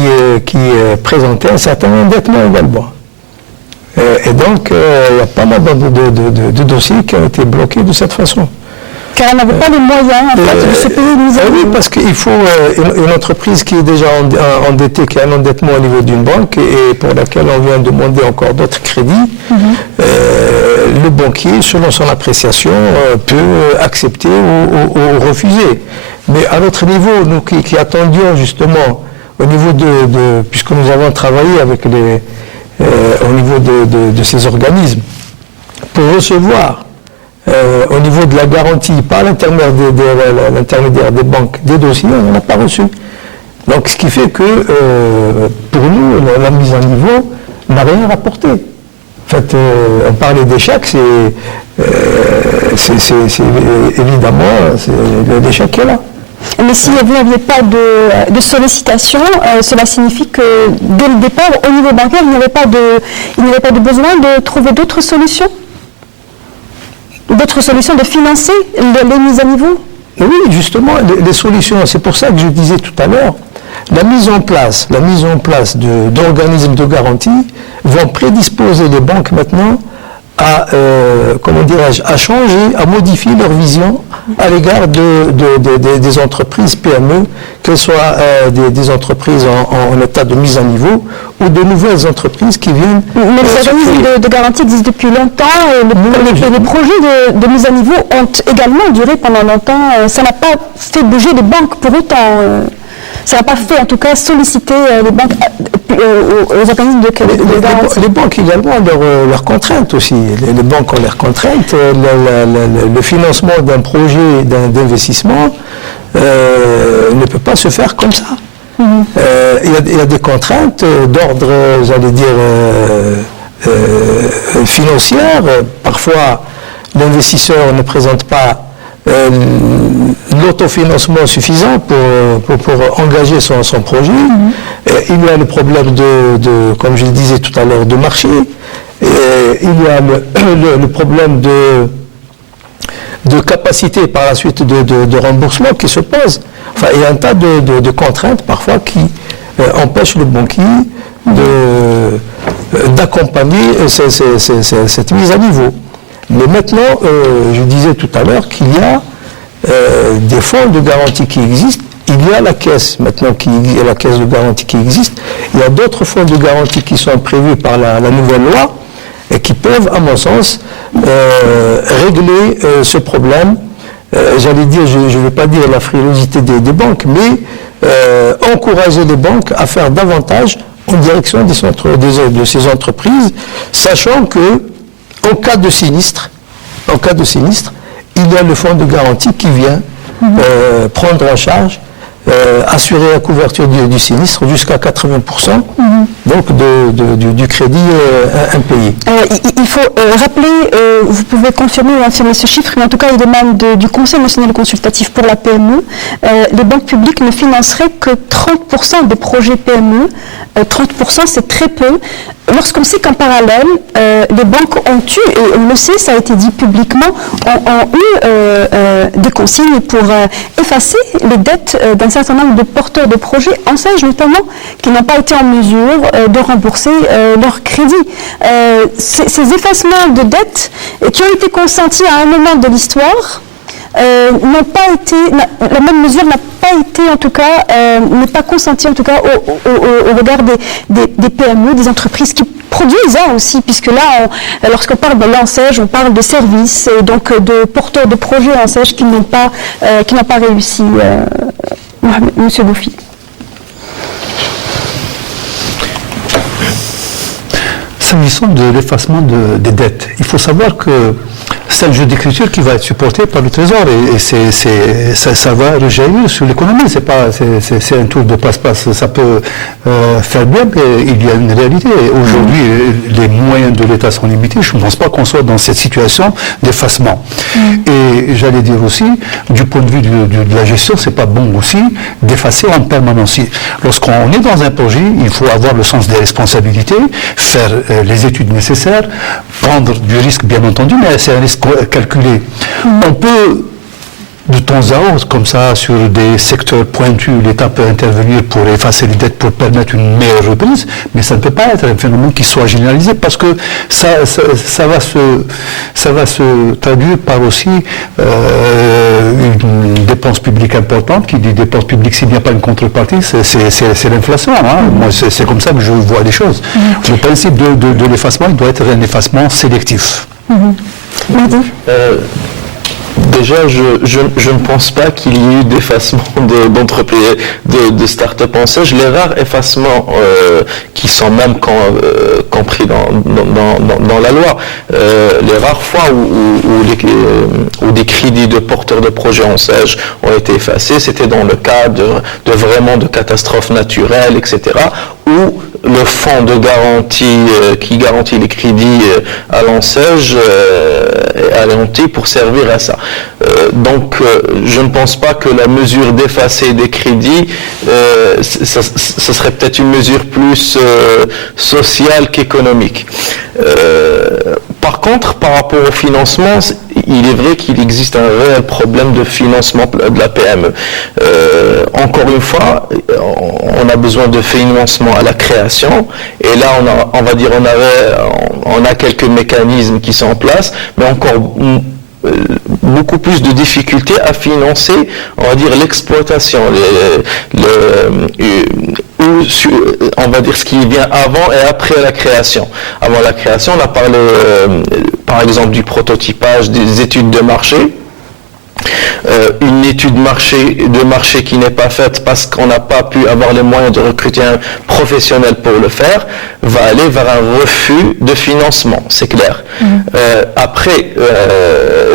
présentaient un certain endettement également. Et donc, il y a pas mal de dossiers qui ont été bloqués de cette façon. Car elle n'avait pas les moyens en fait, de se payer une mise à niveau. Oui, parce qu'il faut une entreprise qui est déjà endettée, qui a un endettement au niveau d'une banque et pour laquelle on vient demander encore d'autres crédits, le banquier, selon son appréciation, peut accepter ou refuser. Mais à notre niveau, nous qui attendions justement, au niveau puisque nous avons travaillé avec au niveau de ces organismes, pour recevoir au niveau de la garantie par l'intermédiaire des banques des dossiers, on n'en a pas reçu. Donc ce qui fait que pour nous, la mise à niveau n'a rien rapporté. En fait, on parlait d'échec, c'est évidemment l'échec qui est là. Mais si vous n'aviez pas de sollicitation, cela signifie que dès le départ, au niveau bancaire, il n'y avait pas de besoin de trouver d'autres solutions ? D'autres solutions de financer les mises à niveau? Oui, justement, les solutions, c'est pour ça que je disais tout à l'heure, la mise en place d'organismes de garantie vont prédisposer les banques maintenant à, à changer, à modifier leur vision à l'égard des entreprises PME, qu'elles soient des entreprises en état de mise à niveau ou de nouvelles entreprises qui viennent... Mais les organismes de garantie existent depuis longtemps et les projets de mise à niveau ont également duré pendant longtemps. Ça n'a pas fait bouger les banques pour autant. ça n'a pas fait en tout cas solliciter les banques aux organismes de garantie. Les banques également ont leurs contraintes aussi. Les banques ont leurs contraintes. Le financement d'un projet d'investissement ne peut pas se faire comme ça. Il y a des contraintes d'ordre, j'allais dire, financière. Parfois, l'investisseur ne présente pas l'autofinancement suffisant pour engager son projet. Il y a le problème comme je le disais tout à l'heure, de marché. Il y a le problème de capacité par la suite de remboursement qui se pose. Enfin, il y a un tas de contraintes parfois qui empêchent le banquier d'accompagner cette mise à niveau. Mais maintenant, je disais tout à l'heure qu'il y a des fonds de garantie qui existent. Il y a la caisse maintenant, la caisse de garantie qui existe. Il y a d'autres fonds de garantie qui sont prévus par la nouvelle loi et qui peuvent, à mon sens, régler ce problème. J'allais dire, je ne veux pas dire la frilosité des banques, mais encourager les banques à faire davantage en direction de ces entreprises, sachant que en cas de sinistre, il y a le fonds de garantie qui vient prendre en charge, assurer la couverture du sinistre jusqu'à 80%, donc du crédit impayé. Il faut rappeler, vous pouvez confirmer ou infirmer ce chiffre, mais en tout cas il émane du Conseil national consultatif pour la PME. Les banques publiques ne financeraient que 30% des projets PME. 30% c'est très peu. Lorsqu'on sait qu'en parallèle, les banques ont eu, et on le sait, ça a été dit publiquement, ont eu des consignes pour effacer les dettes d'un certain nombre de porteurs de projets, en SAGE notamment, qui n'ont pas été en mesure de rembourser leurs crédits. Ces effacements de dettes qui ont été consentis à un moment de l'histoire, n'ont pas été, la même mesure n'a pas été en tout cas, n'est pas consentie en tout cas au regard des PME, des entreprises qui produisent aussi, puisque là, lorsqu'on parle de l'ANSEJ, on parle de services, et donc de porteurs de projets ANSEJ qui n'ont pas réussi. Monsieur Bouffi. S'agissant de l'effacement des dettes, il faut savoir que c'est le jeu d'écriture qui va être supporté par le Trésor et ça va rejaillir sur l'économie. C'est un tour de passe-passe. Ça peut faire bien, mais il y a une réalité. Aujourd'hui, les moyens de l'État sont limités. Je ne pense pas qu'on soit dans cette situation d'effacement. Et j'allais dire aussi, du point de vue de la gestion, c'est pas bon aussi d'effacer en permanence. Lorsqu'on est dans un projet, il faut avoir le sens des responsabilités, faire les études nécessaires, prendre du risque bien entendu, mais c'est un risque calculé. On peut de temps à autre, comme ça, sur des secteurs pointus, l'État peut intervenir pour effacer les dettes pour permettre une meilleure reprise, mais ça ne peut pas être un phénomène qui soit généralisé parce que ça va se traduire par aussi une dépense publique importante. Qui dit dépense publique, s'il n'y a pas une contrepartie, c'est l'inflation. Moi, c'est comme ça que je vois les choses. Le principe de l'effacement, il doit être un effacement sélectif. Déjà, je ne pense pas qu'il y ait eu d'effacement d'entreprises, de start-up en SAGE. Les rares effacements qui sont même compris dans la loi, les rares fois où des crédits de porteurs de projets en SAGE ont été effacés, c'était dans le cas de vraiment de catastrophes naturelles, etc., où le fonds de garantie qui garantit les crédits à l'ANSEJ est aléanté pour servir à ça. Donc, je ne pense pas que la mesure d'effacer des crédits, ça serait peut-être une mesure plus sociale qu'économique. Par contre, par rapport au financement, il est vrai qu'il existe un réel problème de financement de la PME. Encore une fois, on a besoin de financement à la création, et là on a quelques mécanismes qui sont en place, mais encore beaucoup plus de difficultés à financer, on va dire, l'exploitation, on va dire ce qui vient avant et après la création. Avant la création, on a parlé par exemple du prototypage, des études de marché. Une étude de marché qui n'est pas faite parce qu'on n'a pas pu avoir les moyens de recruter un professionnel pour le faire, va aller vers un refus de financement, c'est clair. Après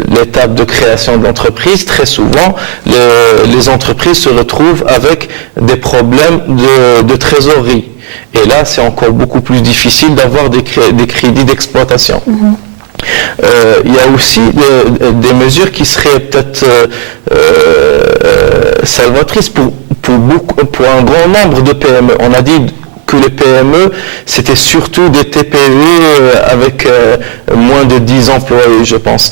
l'étape de création de l'entreprise, très souvent, les entreprises se retrouvent avec des problèmes de trésorerie. Et là, c'est encore beaucoup plus difficile d'avoir des crédits d'exploitation. Il y a aussi des mesures qui seraient peut-être salvatrices pour un grand nombre de PME. On a dit que les PME, c'était surtout des TPE avec moins de 10 employés, je pense.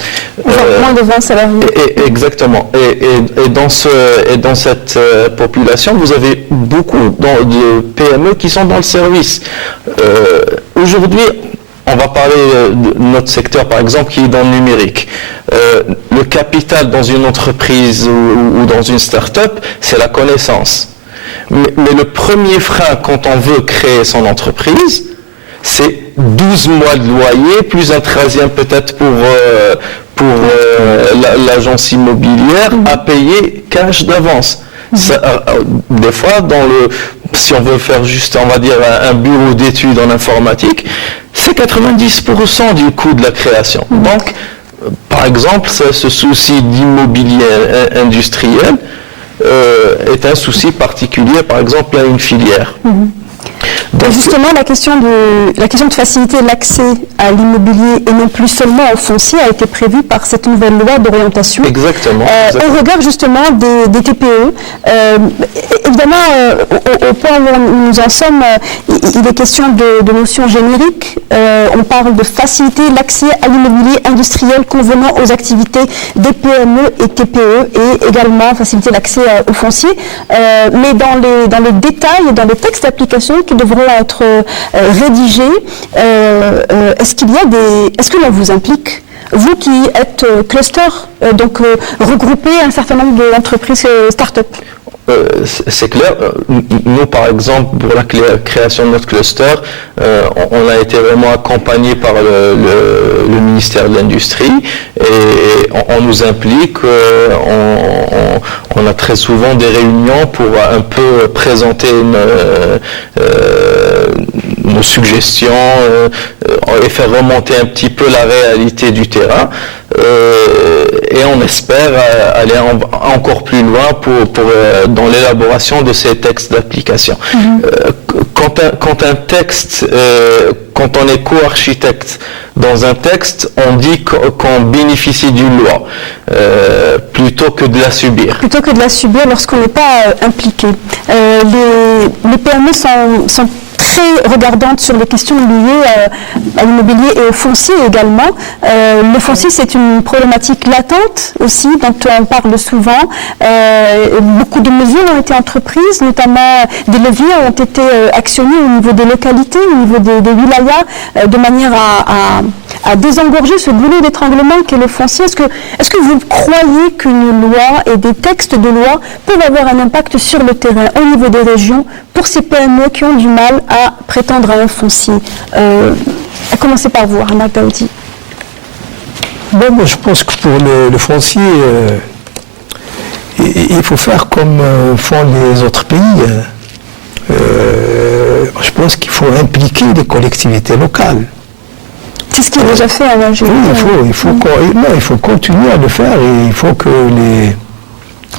Moins de 20 salariés. Exactement. Et dans cette population, vous avez beaucoup de PME qui sont dans le service. Aujourd'hui, on va parler de notre secteur, par exemple, qui est dans le numérique. Le capital dans une entreprise ou dans une start-up, c'est la connaissance. Mais le premier frein quand on veut créer son entreprise, c'est 12 mois de loyer, plus un 13e peut-être pour l'agence immobilière à payer cash d'avance. Des fois, si on veut faire juste, on va dire, un bureau d'études en informatique, c'est 90% du coût de la création. Donc, par exemple, ce souci d'immobilier industriel est un souci particulier, par exemple, à une filière. Donc, justement, la question de faciliter l'accès à l'immobilier et non plus seulement au foncier a été prévue par cette nouvelle loi d'orientation. Exactement. Au regard justement des TPE, évidemment, au point où nous en sommes, il est question de notions génériques. On parle de faciliter l'accès à l'immobilier industriel convenant aux activités des PME et TPE et également faciliter l'accès au foncier. Mais dans les détails et dans les textes d'application qui devront être rédigés, est-ce que l'on vous implique, vous qui êtes cluster, donc regrouper un certain nombre d'entreprises start-up? C'est clair. Nous, par exemple, pour la création de notre cluster, on a été vraiment accompagné par le ministère de l'Industrie et on nous implique. On a très souvent des réunions pour un peu présenter nos suggestions et faire remonter un petit peu la réalité du terrain. Et on espère aller encore plus loin dans l'élaboration de ces textes d'application. Quand un texte, quand on est co-architecte dans un texte, on dit qu'on bénéficie d'une loi plutôt que de la subir. Plutôt que de la subir lorsqu'on n'est pas impliqué. Les PME sont très regardantes sur les questions liées à l'immobilier et au foncier également. Le foncier, c'est une problématique latente aussi, dont on parle souvent. Beaucoup de mesures ont été entreprises, notamment des leviers ont été actionnés au niveau des localités, au niveau des wilayas, de manière à désengorger ce goulot d'étranglement qu'est le foncier. Est-ce que vous croyez qu'une loi et des textes de loi peuvent avoir un impact sur le terrain, au niveau des régions, pour ces PME qui ont du mal à prétendre à un foncier? À commencer par vous, Ahmad Daoudi. Bon, moi, je pense que pour le foncier, il faut faire comme font les autres pays. Je pense qu'il faut impliquer les collectivités locales. C'est ce qui est déjà fait en Algérie. Oui, il faut continuer à le faire et il faut que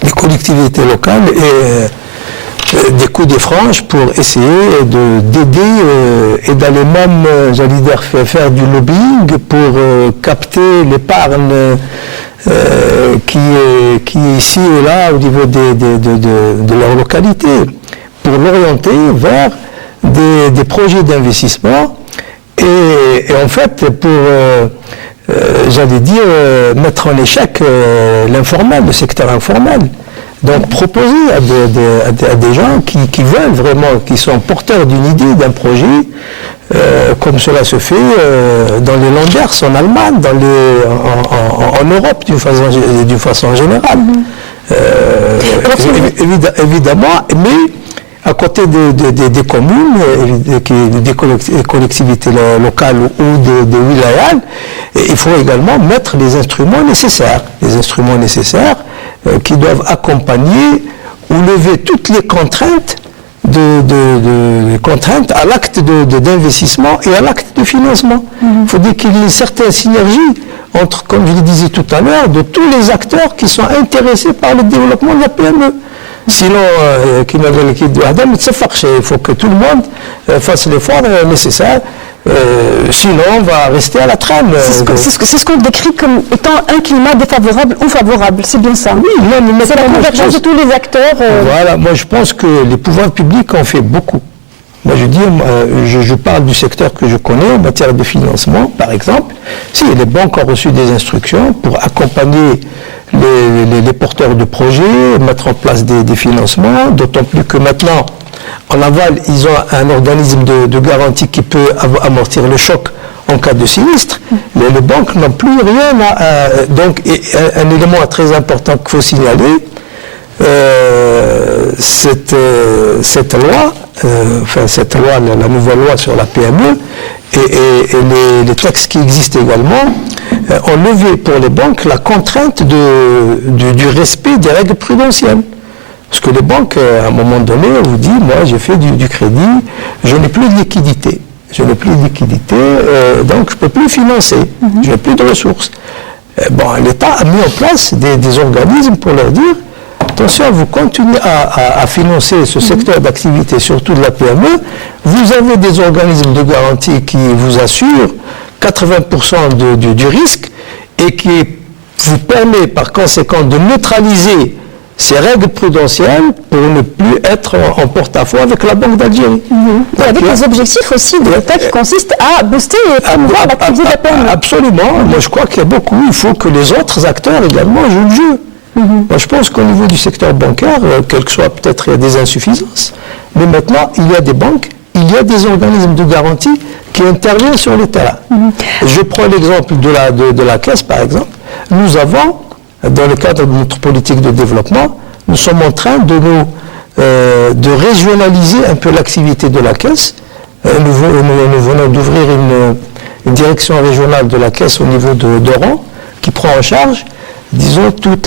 les collectivités locales aient des coups de franche pour essayer d'aider et d'aller même, j'allais dire, faire du lobbying pour capter l'épargne qui est ici et là au niveau de leur localité, pour l'orienter vers des projets d'investissement et en fait pour, j'allais dire, mettre en échec l'informel, le secteur informel. Donc proposer à des gens qui veulent vraiment, qui sont porteurs d'une idée, d'un projet, comme cela se fait dans les Landers en Allemagne, en Europe d'une façon générale. Évidemment, mais à côté des communes, des collectivités locales ou des wilayas, il faut également mettre les instruments nécessaires. Les instruments nécessaires, qui doivent accompagner ou lever toutes les contraintes contraintes à l'acte d'investissement et à l'acte de financement. Il faut dire qu'il y ait une certaine synergie entre, comme je le disais tout à l'heure, de tous les acteurs qui sont intéressés par le développement de la PME. Sinon, il faut que tout le monde fasse l'effort nécessaire. Sinon, on va rester à la traîne. C'est ce qu'on décrit comme étant un climat défavorable ou favorable, c'est bien ça. Oui, c'est la convergence de tous les acteurs. Voilà, moi je pense que les pouvoirs publics ont fait beaucoup. Moi je parle du secteur que je connais en matière de financement, par exemple. Si les banques ont reçu des instructions pour accompagner les porteurs de projets, mettre en place des financements, d'autant plus que maintenant, en aval, ils ont un organisme de garantie qui peut amortir le choc en cas de sinistre. Mais les banques n'ont plus rien donc, un élément très important qu'il faut signaler, cette loi, la nouvelle loi sur la PME, et les textes qui existent également, ont levé pour les banques la contrainte du respect des règles prudentielles. Parce que les banques, à un moment donné, vous disent, moi j'ai fait du crédit, je n'ai plus de liquidité. Donc je ne peux plus financer, je n'ai plus de ressources. L'État a mis en place des organismes pour leur dire, attention, vous continuez à financer ce secteur d'activité, surtout de la PME, vous avez des organismes de garantie qui vous assurent 80% du risque et qui vous permet par conséquent de neutraliser ces règles prudentielles pour ne plus être en porte-à-faux avec la Banque d'Algérie. Avec les objectifs aussi de l'État qui consistent à booster et promouvoir l'activité de la PME. Absolument. Moi, je crois qu'il y a beaucoup. Il faut que les autres acteurs également jouent le jeu. Moi, je pense qu'au niveau du secteur bancaire, quel que soit, peut-être il y a des insuffisances, mais maintenant, il y a des banques, il y a des organismes de garantie qui interviennent sur le terrain. Je prends l'exemple de la Caisse, par exemple. Nous avons, dans le cadre de notre politique de développement, nous sommes en train de régionaliser un peu l'activité de la Caisse. Nous venons d'ouvrir une direction régionale de la Caisse au niveau d'Oran, qui prend en charge, disons, toute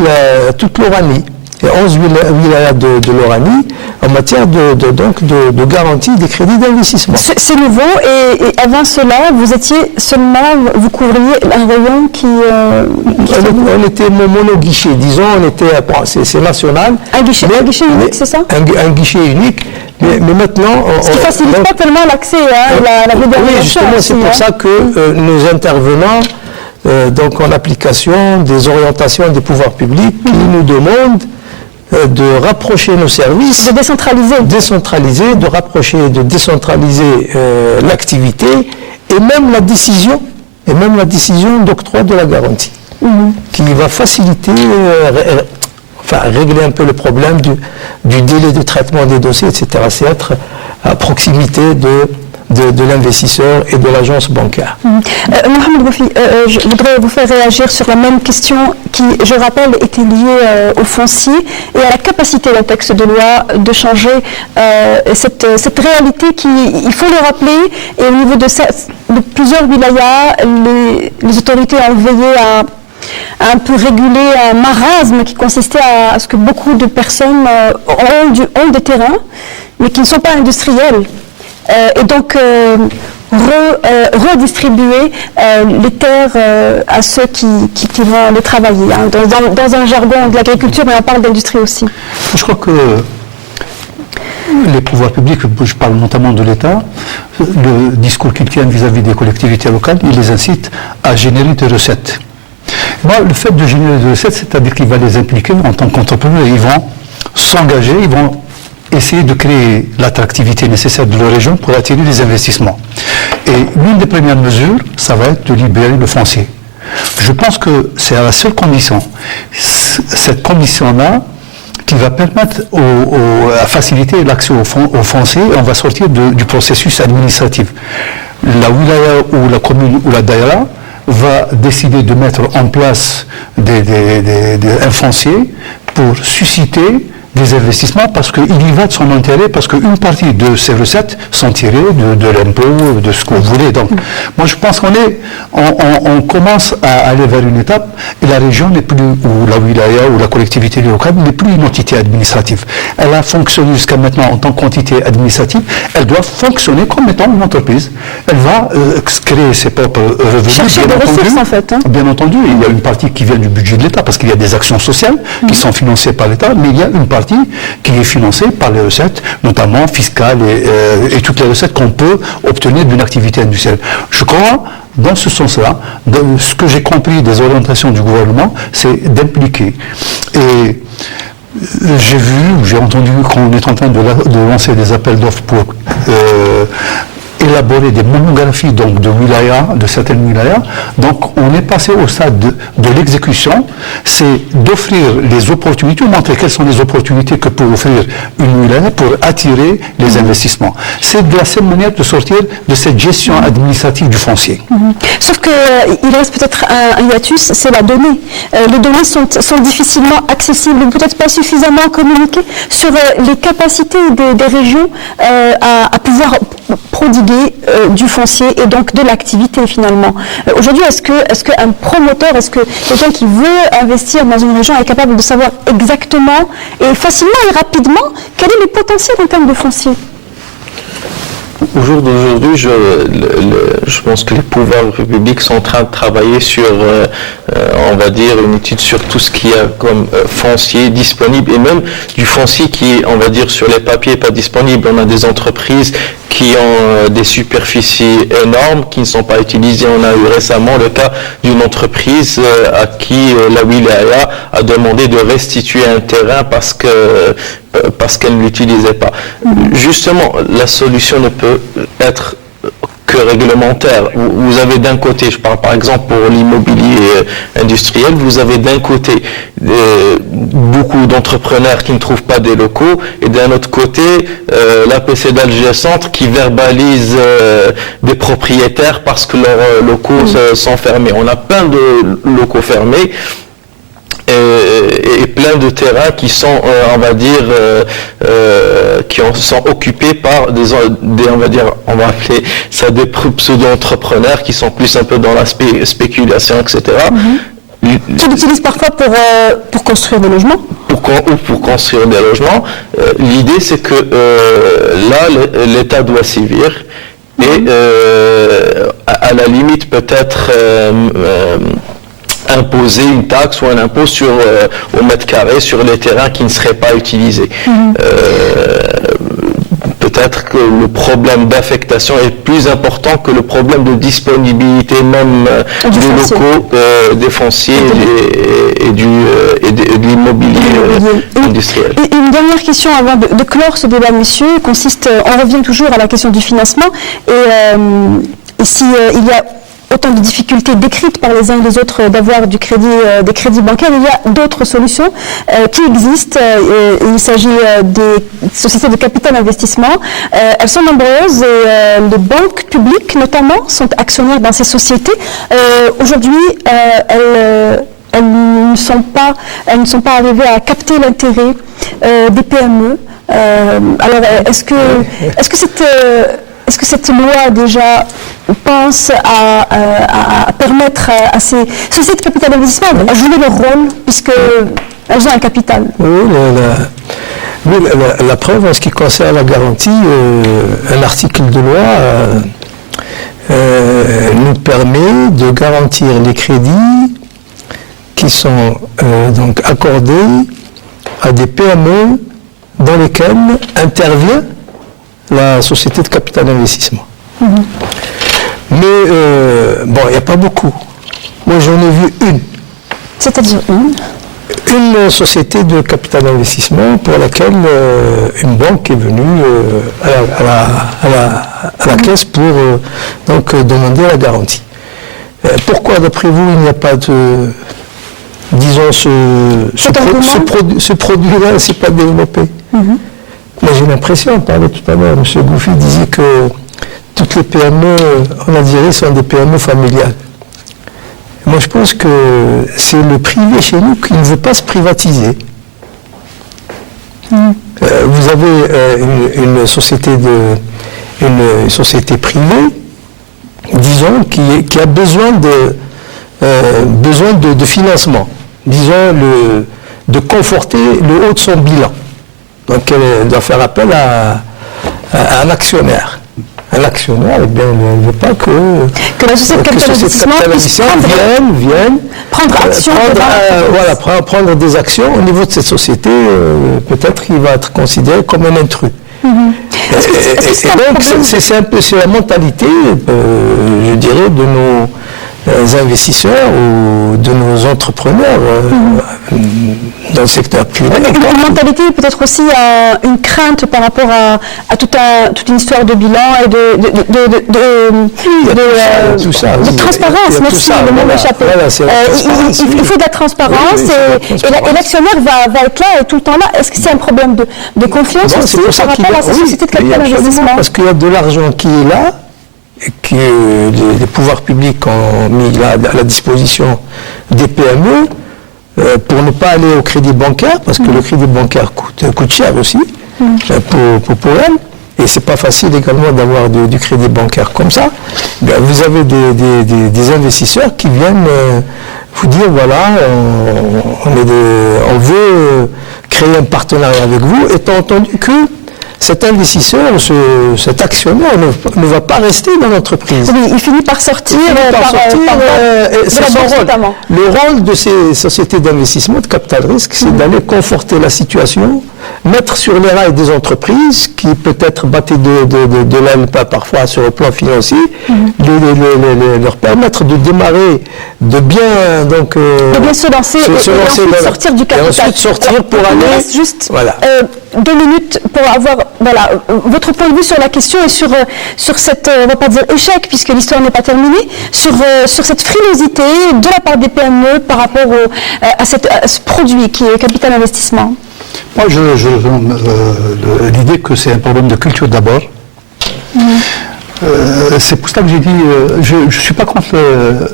l'Oranie. Il y a 11 wilayas de l'Oranie en matière de garantie des crédits d'investissement. C'est nouveau et avant cela, vous couvriez un rayon qui... on était mono-guichet, disons, c'est national. Un guichet unique, c'est ça? Un guichet unique, mais maintenant... Ce qui ne facilite pas tellement l'accès à la modélisation. Oui, justement, c'est pour ça que nous intervenons donc en application des orientations des pouvoirs publics qui nous demandent de rapprocher nos services, de décentraliser, de décentraliser l'activité et même la décision d'octroi de la garantie, qui va faciliter, régler un peu le problème du délai de traitement des dossiers, etc. C'est être à proximité de l'investisseur et de l'agence bancaire. Mohamed Goufi, je voudrais vous faire réagir sur la même question qui, je rappelle, était liée au foncier et à la capacité d'un texte de loi de changer cette réalité qui, il faut le rappeler, et au niveau de plusieurs wilayas, les autorités ont veillé à un peu réguler un marasme qui consistait à ce que beaucoup de personnes ont des terrains, mais qui ne sont pas industriels. Et donc redistribuer les terres à ceux qui vont les travailler. Dans un jargon de l'agriculture, mais on parle d'industrie aussi. Je crois que les pouvoirs publics, je parle notamment de l'État, le discours qu'ils tiennent vis-à-vis des collectivités locales, ils les incitent à générer des recettes. Moi, le fait de générer des recettes, c'est-à-dire qu'il va les impliquer en tant qu'entrepreneurs, ils vont s'engager, ils vont essayer de créer l'attractivité nécessaire de leur région pour attirer les investissements. Et l'une des premières mesures, ça va être de libérer le foncier. Je pense que c'est à la seule condition, cette condition-là, qui va permettre à faciliter l'accès au foncier, et on va sortir du processus administratif. La wilaya ou la commune ou la daïra va décider de mettre en place un foncier pour susciter des investissements parce qu'il y va de son intérêt, parce qu'une partie de ces recettes sont tirées de l'impôt, de ce que vous voulez. Donc, moi, je pense on commence à aller vers une étape et la région n'est plus, ou la wilaya, ou la collectivité locale n'est plus une entité administrative. Elle a fonctionné jusqu'à maintenant en tant qu'entité administrative. Elle doit fonctionner comme étant une entreprise. Elle va créer ses propres revenus. Chercher des ressources, en fait. Bien entendu, il y a une partie qui vient du budget de l'État parce qu'il y a des actions sociales qui sont financées par l'État, mais il y a une partie qui est financée par les recettes, notamment fiscales et toutes les recettes qu'on peut obtenir d'une activité industrielle. Je crois, dans ce sens-là, ce que j'ai compris des orientations du gouvernement, c'est d'impliquer. Et j'ai entendu qu'on est en train de lancer des appels d'offres pour élaborer des monographies donc de wilaya, de certaines wilayas. Donc on est passé au stade de l'exécution, c'est d'offrir les opportunités, montrer quelles sont les opportunités que peut offrir une wilaya pour attirer les investissements. C'est de la seule manière de sortir de cette gestion administrative du foncier. Sauf qu'il reste peut-être un hiatus, c'est la donnée. Les données sont difficilement accessibles, peut-être pas suffisamment communiquées sur les capacités des régions à pouvoir prodiguer du foncier et donc de l'activité finalement. Aujourd'hui, est-ce qu'un promoteur, est-ce que quelqu'un qui veut investir dans une région est capable de savoir exactement et facilement et rapidement quel est le potentiel en termes de foncier? Au jour d'aujourd'hui, je pense que les pouvoirs publics sont en train de travailler sur, on va dire, une étude sur tout ce qu'il y a comme foncier disponible et même du foncier qui est, on va dire, sur les papiers pas disponible. On a des entreprises qui ont des superficies énormes qui ne sont pas utilisées. On a eu récemment le cas d'une entreprise à qui la wilaya a demandé de restituer un terrain parce qu'elle ne l'utilisait pas. Justement, la solution ne peut être que réglementaire. Vous avez d'un côté, je parle par exemple pour l'immobilier industriel, vous avez d'un côté beaucoup d'entrepreneurs qui ne trouvent pas des locaux et d'un autre côté l'APC d'Alger Centre qui verbalise des propriétaires parce que leurs locaux sont fermés. On a plein de locaux fermés et plein de terrains qui sont, on va dire, sont occupés par des, on va dire, on va appeler ça des pseudo-entrepreneurs qui sont plus un peu dans la spéculation, etc. Qui l'utilisent parfois pour construire des logements. Pour construire des logements. L'idée, c'est que là, l'État doit sévir et à la limite peut-être imposer une taxe ou un impôt sur au mètre carré sur les terrains qui ne seraient pas utilisés. Peut-être que le problème d'affectation est plus important que le problème de disponibilité même des locaux, des fonciers et de l'immobilier industriel. Une dernière question avant de clore ce débat, messieurs, consiste, on revient toujours à la question du financement et s'il y a autant de difficultés décrites par les uns et les autres d'avoir des crédits bancaires, il y a d'autres solutions qui existent. Il s'agit des sociétés de capital investissement. Elles sont nombreuses et les banques publiques notamment sont actionnaires dans ces sociétés. Aujourd'hui, elles ne sont pas arrivées à capter l'intérêt des PME. Alors, est-ce que cette loi déjà pense à permettre à ces sociétés de capital d'investissement à jouer leur rôle puisqu'elles ont un capital? Oui, la preuve en ce qui concerne la garantie, un article de loi nous permet de garantir les crédits qui sont donc accordés à des PME dans lesquelles intervient la société de capital d'investissement. Mais bon, il n'y a pas beaucoup. Moi, j'en ai vu une. C'est-à-dire une société de capital d'investissement pour laquelle une banque est venue à la caisse pour donc demander la garantie. Pourquoi, d'après vous, il n'y a pas de... Disons, ce produit-là ne s'est pas développé? Moi, j'ai l'impression, on parlait tout à l'heure, M. Goufi disait que toutes les PME en Algérie sont des PME familiales. Moi, je pense que c'est le privé chez nous qui ne veut pas se privatiser. Vous avez une société privée, disons, qui a besoin de financement, disons, de conforter le haut de son bilan. Donc elle doit faire appel à un actionnaire. Un actionnaire, eh bien, ne veut pas que la société de capital investissement vienne prendre action, prendre des actions au niveau de cette société. Peut-être qu'il va être considéré comme un intrus. Et donc c'est un peu la mentalité, je dirais, de nos investisseurs ou de nos entrepreneurs dans le secteur privé. Une mentalité, peut-être aussi une crainte par rapport à toute une histoire de bilan et de transparence. Merci, le mot m'échappait. Il faut de la transparence et l'actionnaire va être là et tout le temps là. Est-ce que c'est un problème de confiance aussi par rapport à sa société de capital investissement? Parce qu'il y a de l'argent qui est là, que les pouvoirs publics ont mis à la disposition des PME pour ne pas aller au crédit bancaire, parce que le crédit bancaire coûte cher aussi pour elles, et c'est pas facile également d'avoir du crédit bancaire comme ça. Bien, vous avez des investisseurs qui viennent vous dire voilà, on veut créer un partenariat avec vous, étant entendu que cet investisseur, cet actionnaire ne va pas rester dans l'entreprise. Oui, il finit par sortir, Le rôle de ces sociétés d'investissement de capital risque, c'est d'aller conforter la situation, mettre sur les rails des entreprises qui peut-être battaient de l'aile parfois sur le plan financier, leur permettre de démarrer, de bien se lancer, sortir du capital. Et ensuite sortir pour aller... Juste 2 minutes pour avoir votre point de vue sur la question et sur cette, on ne va pas dire échec puisque l'histoire n'est pas terminée, sur cette frilosité de la part des PME par rapport à ce produit qui est le capital investissement. Moi, l'idée que c'est un problème de culture d'abord. C'est pour ça que j'ai dit, je ne suis pas contre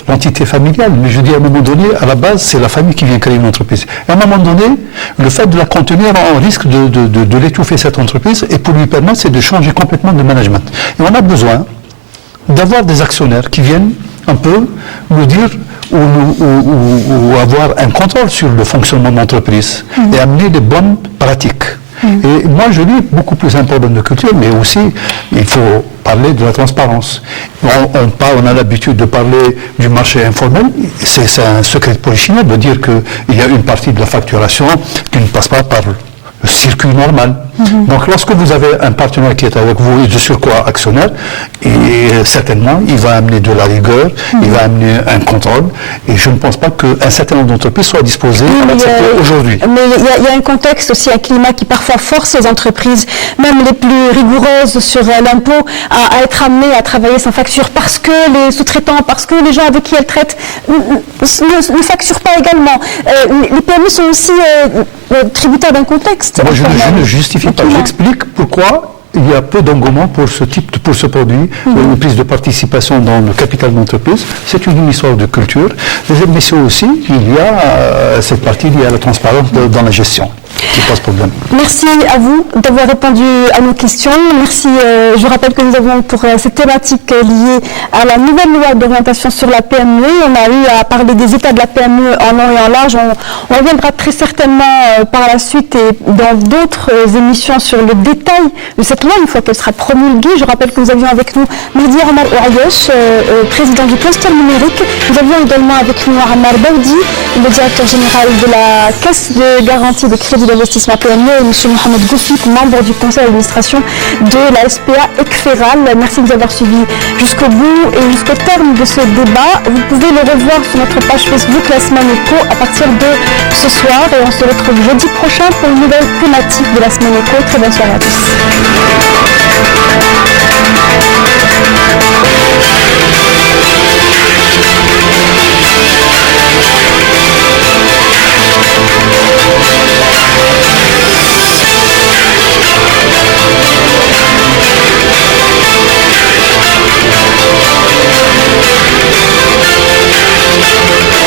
l'entité familiale, mais je dis à un moment donné, à la base, c'est la famille qui vient créer une entreprise. Et à un moment donné, le fait de la contenir, on risque de l'étouffer, cette entreprise, et pour lui permettre, c'est de changer complètement de management. Et on a besoin d'avoir des actionnaires qui viennent un peu nous dire ou avoir un contrôle sur le fonctionnement de l'entreprise et amener des bonnes pratiques. Et moi, je lis beaucoup plus un problème de culture, mais aussi, il faut parler de la transparence. On a l'habitude de parler du marché informel. C'est un secret de polichinelle de dire qu'il y a une partie de la facturation qui ne passe pas par le circuit normal. Donc, lorsque vous avez un partenaire qui est avec vous et de surcroît actionnaire, et certainement, il va amener de la rigueur, il va amener un contrôle, et je ne pense pas qu'un certain nombre d'entreprises soient disposées à l'accepter aujourd'hui. Mais il y a un contexte aussi, un climat qui parfois force les entreprises, même les plus rigoureuses sur l'impôt, à être amenées à travailler sans facture, parce que les sous-traitants, parce que les gens avec qui elles traitent ne facturent pas également. Les PME sont aussi tributaires d'un contexte. Moi, je ne justifie pas. J'explique pourquoi il y a peu d'engouement pour ce produit, une prise de participation dans le capital d'entreprise. C'est une histoire de culture. Mais c'est aussi, il y a cette partie liée à la transparence dans la gestion qui pose problème. Merci à vous d'avoir répondu à nos questions. Merci. Je rappelle que nous avons pour cette thématique liée à la nouvelle loi d'orientation sur la PME. On a eu à parler des états de la PME en long et en large. On reviendra très certainement par la suite et dans d'autres émissions sur le détail de cette loi une fois qu'elle sera promulguée. Je rappelle que nous avions avec nous Mehdi Omar Ouayesh, président du cluster numérique. Nous avions également avec nous Ammar Baoudi, le directeur général de la Caisse de garantie de crédit d'investissement PME, et M. Mohamed Goufik, membre du conseil d'administration de la SPA Ekferal. Merci de nous avoir suivis jusqu'au bout et jusqu'au terme de ce débat. Vous pouvez le revoir sur notre page Facebook La Semaine Éco à partir de ce soir et on se retrouve jeudi prochain pour une nouvelle thématique de La Semaine Éco. Très bonne soirée à tous.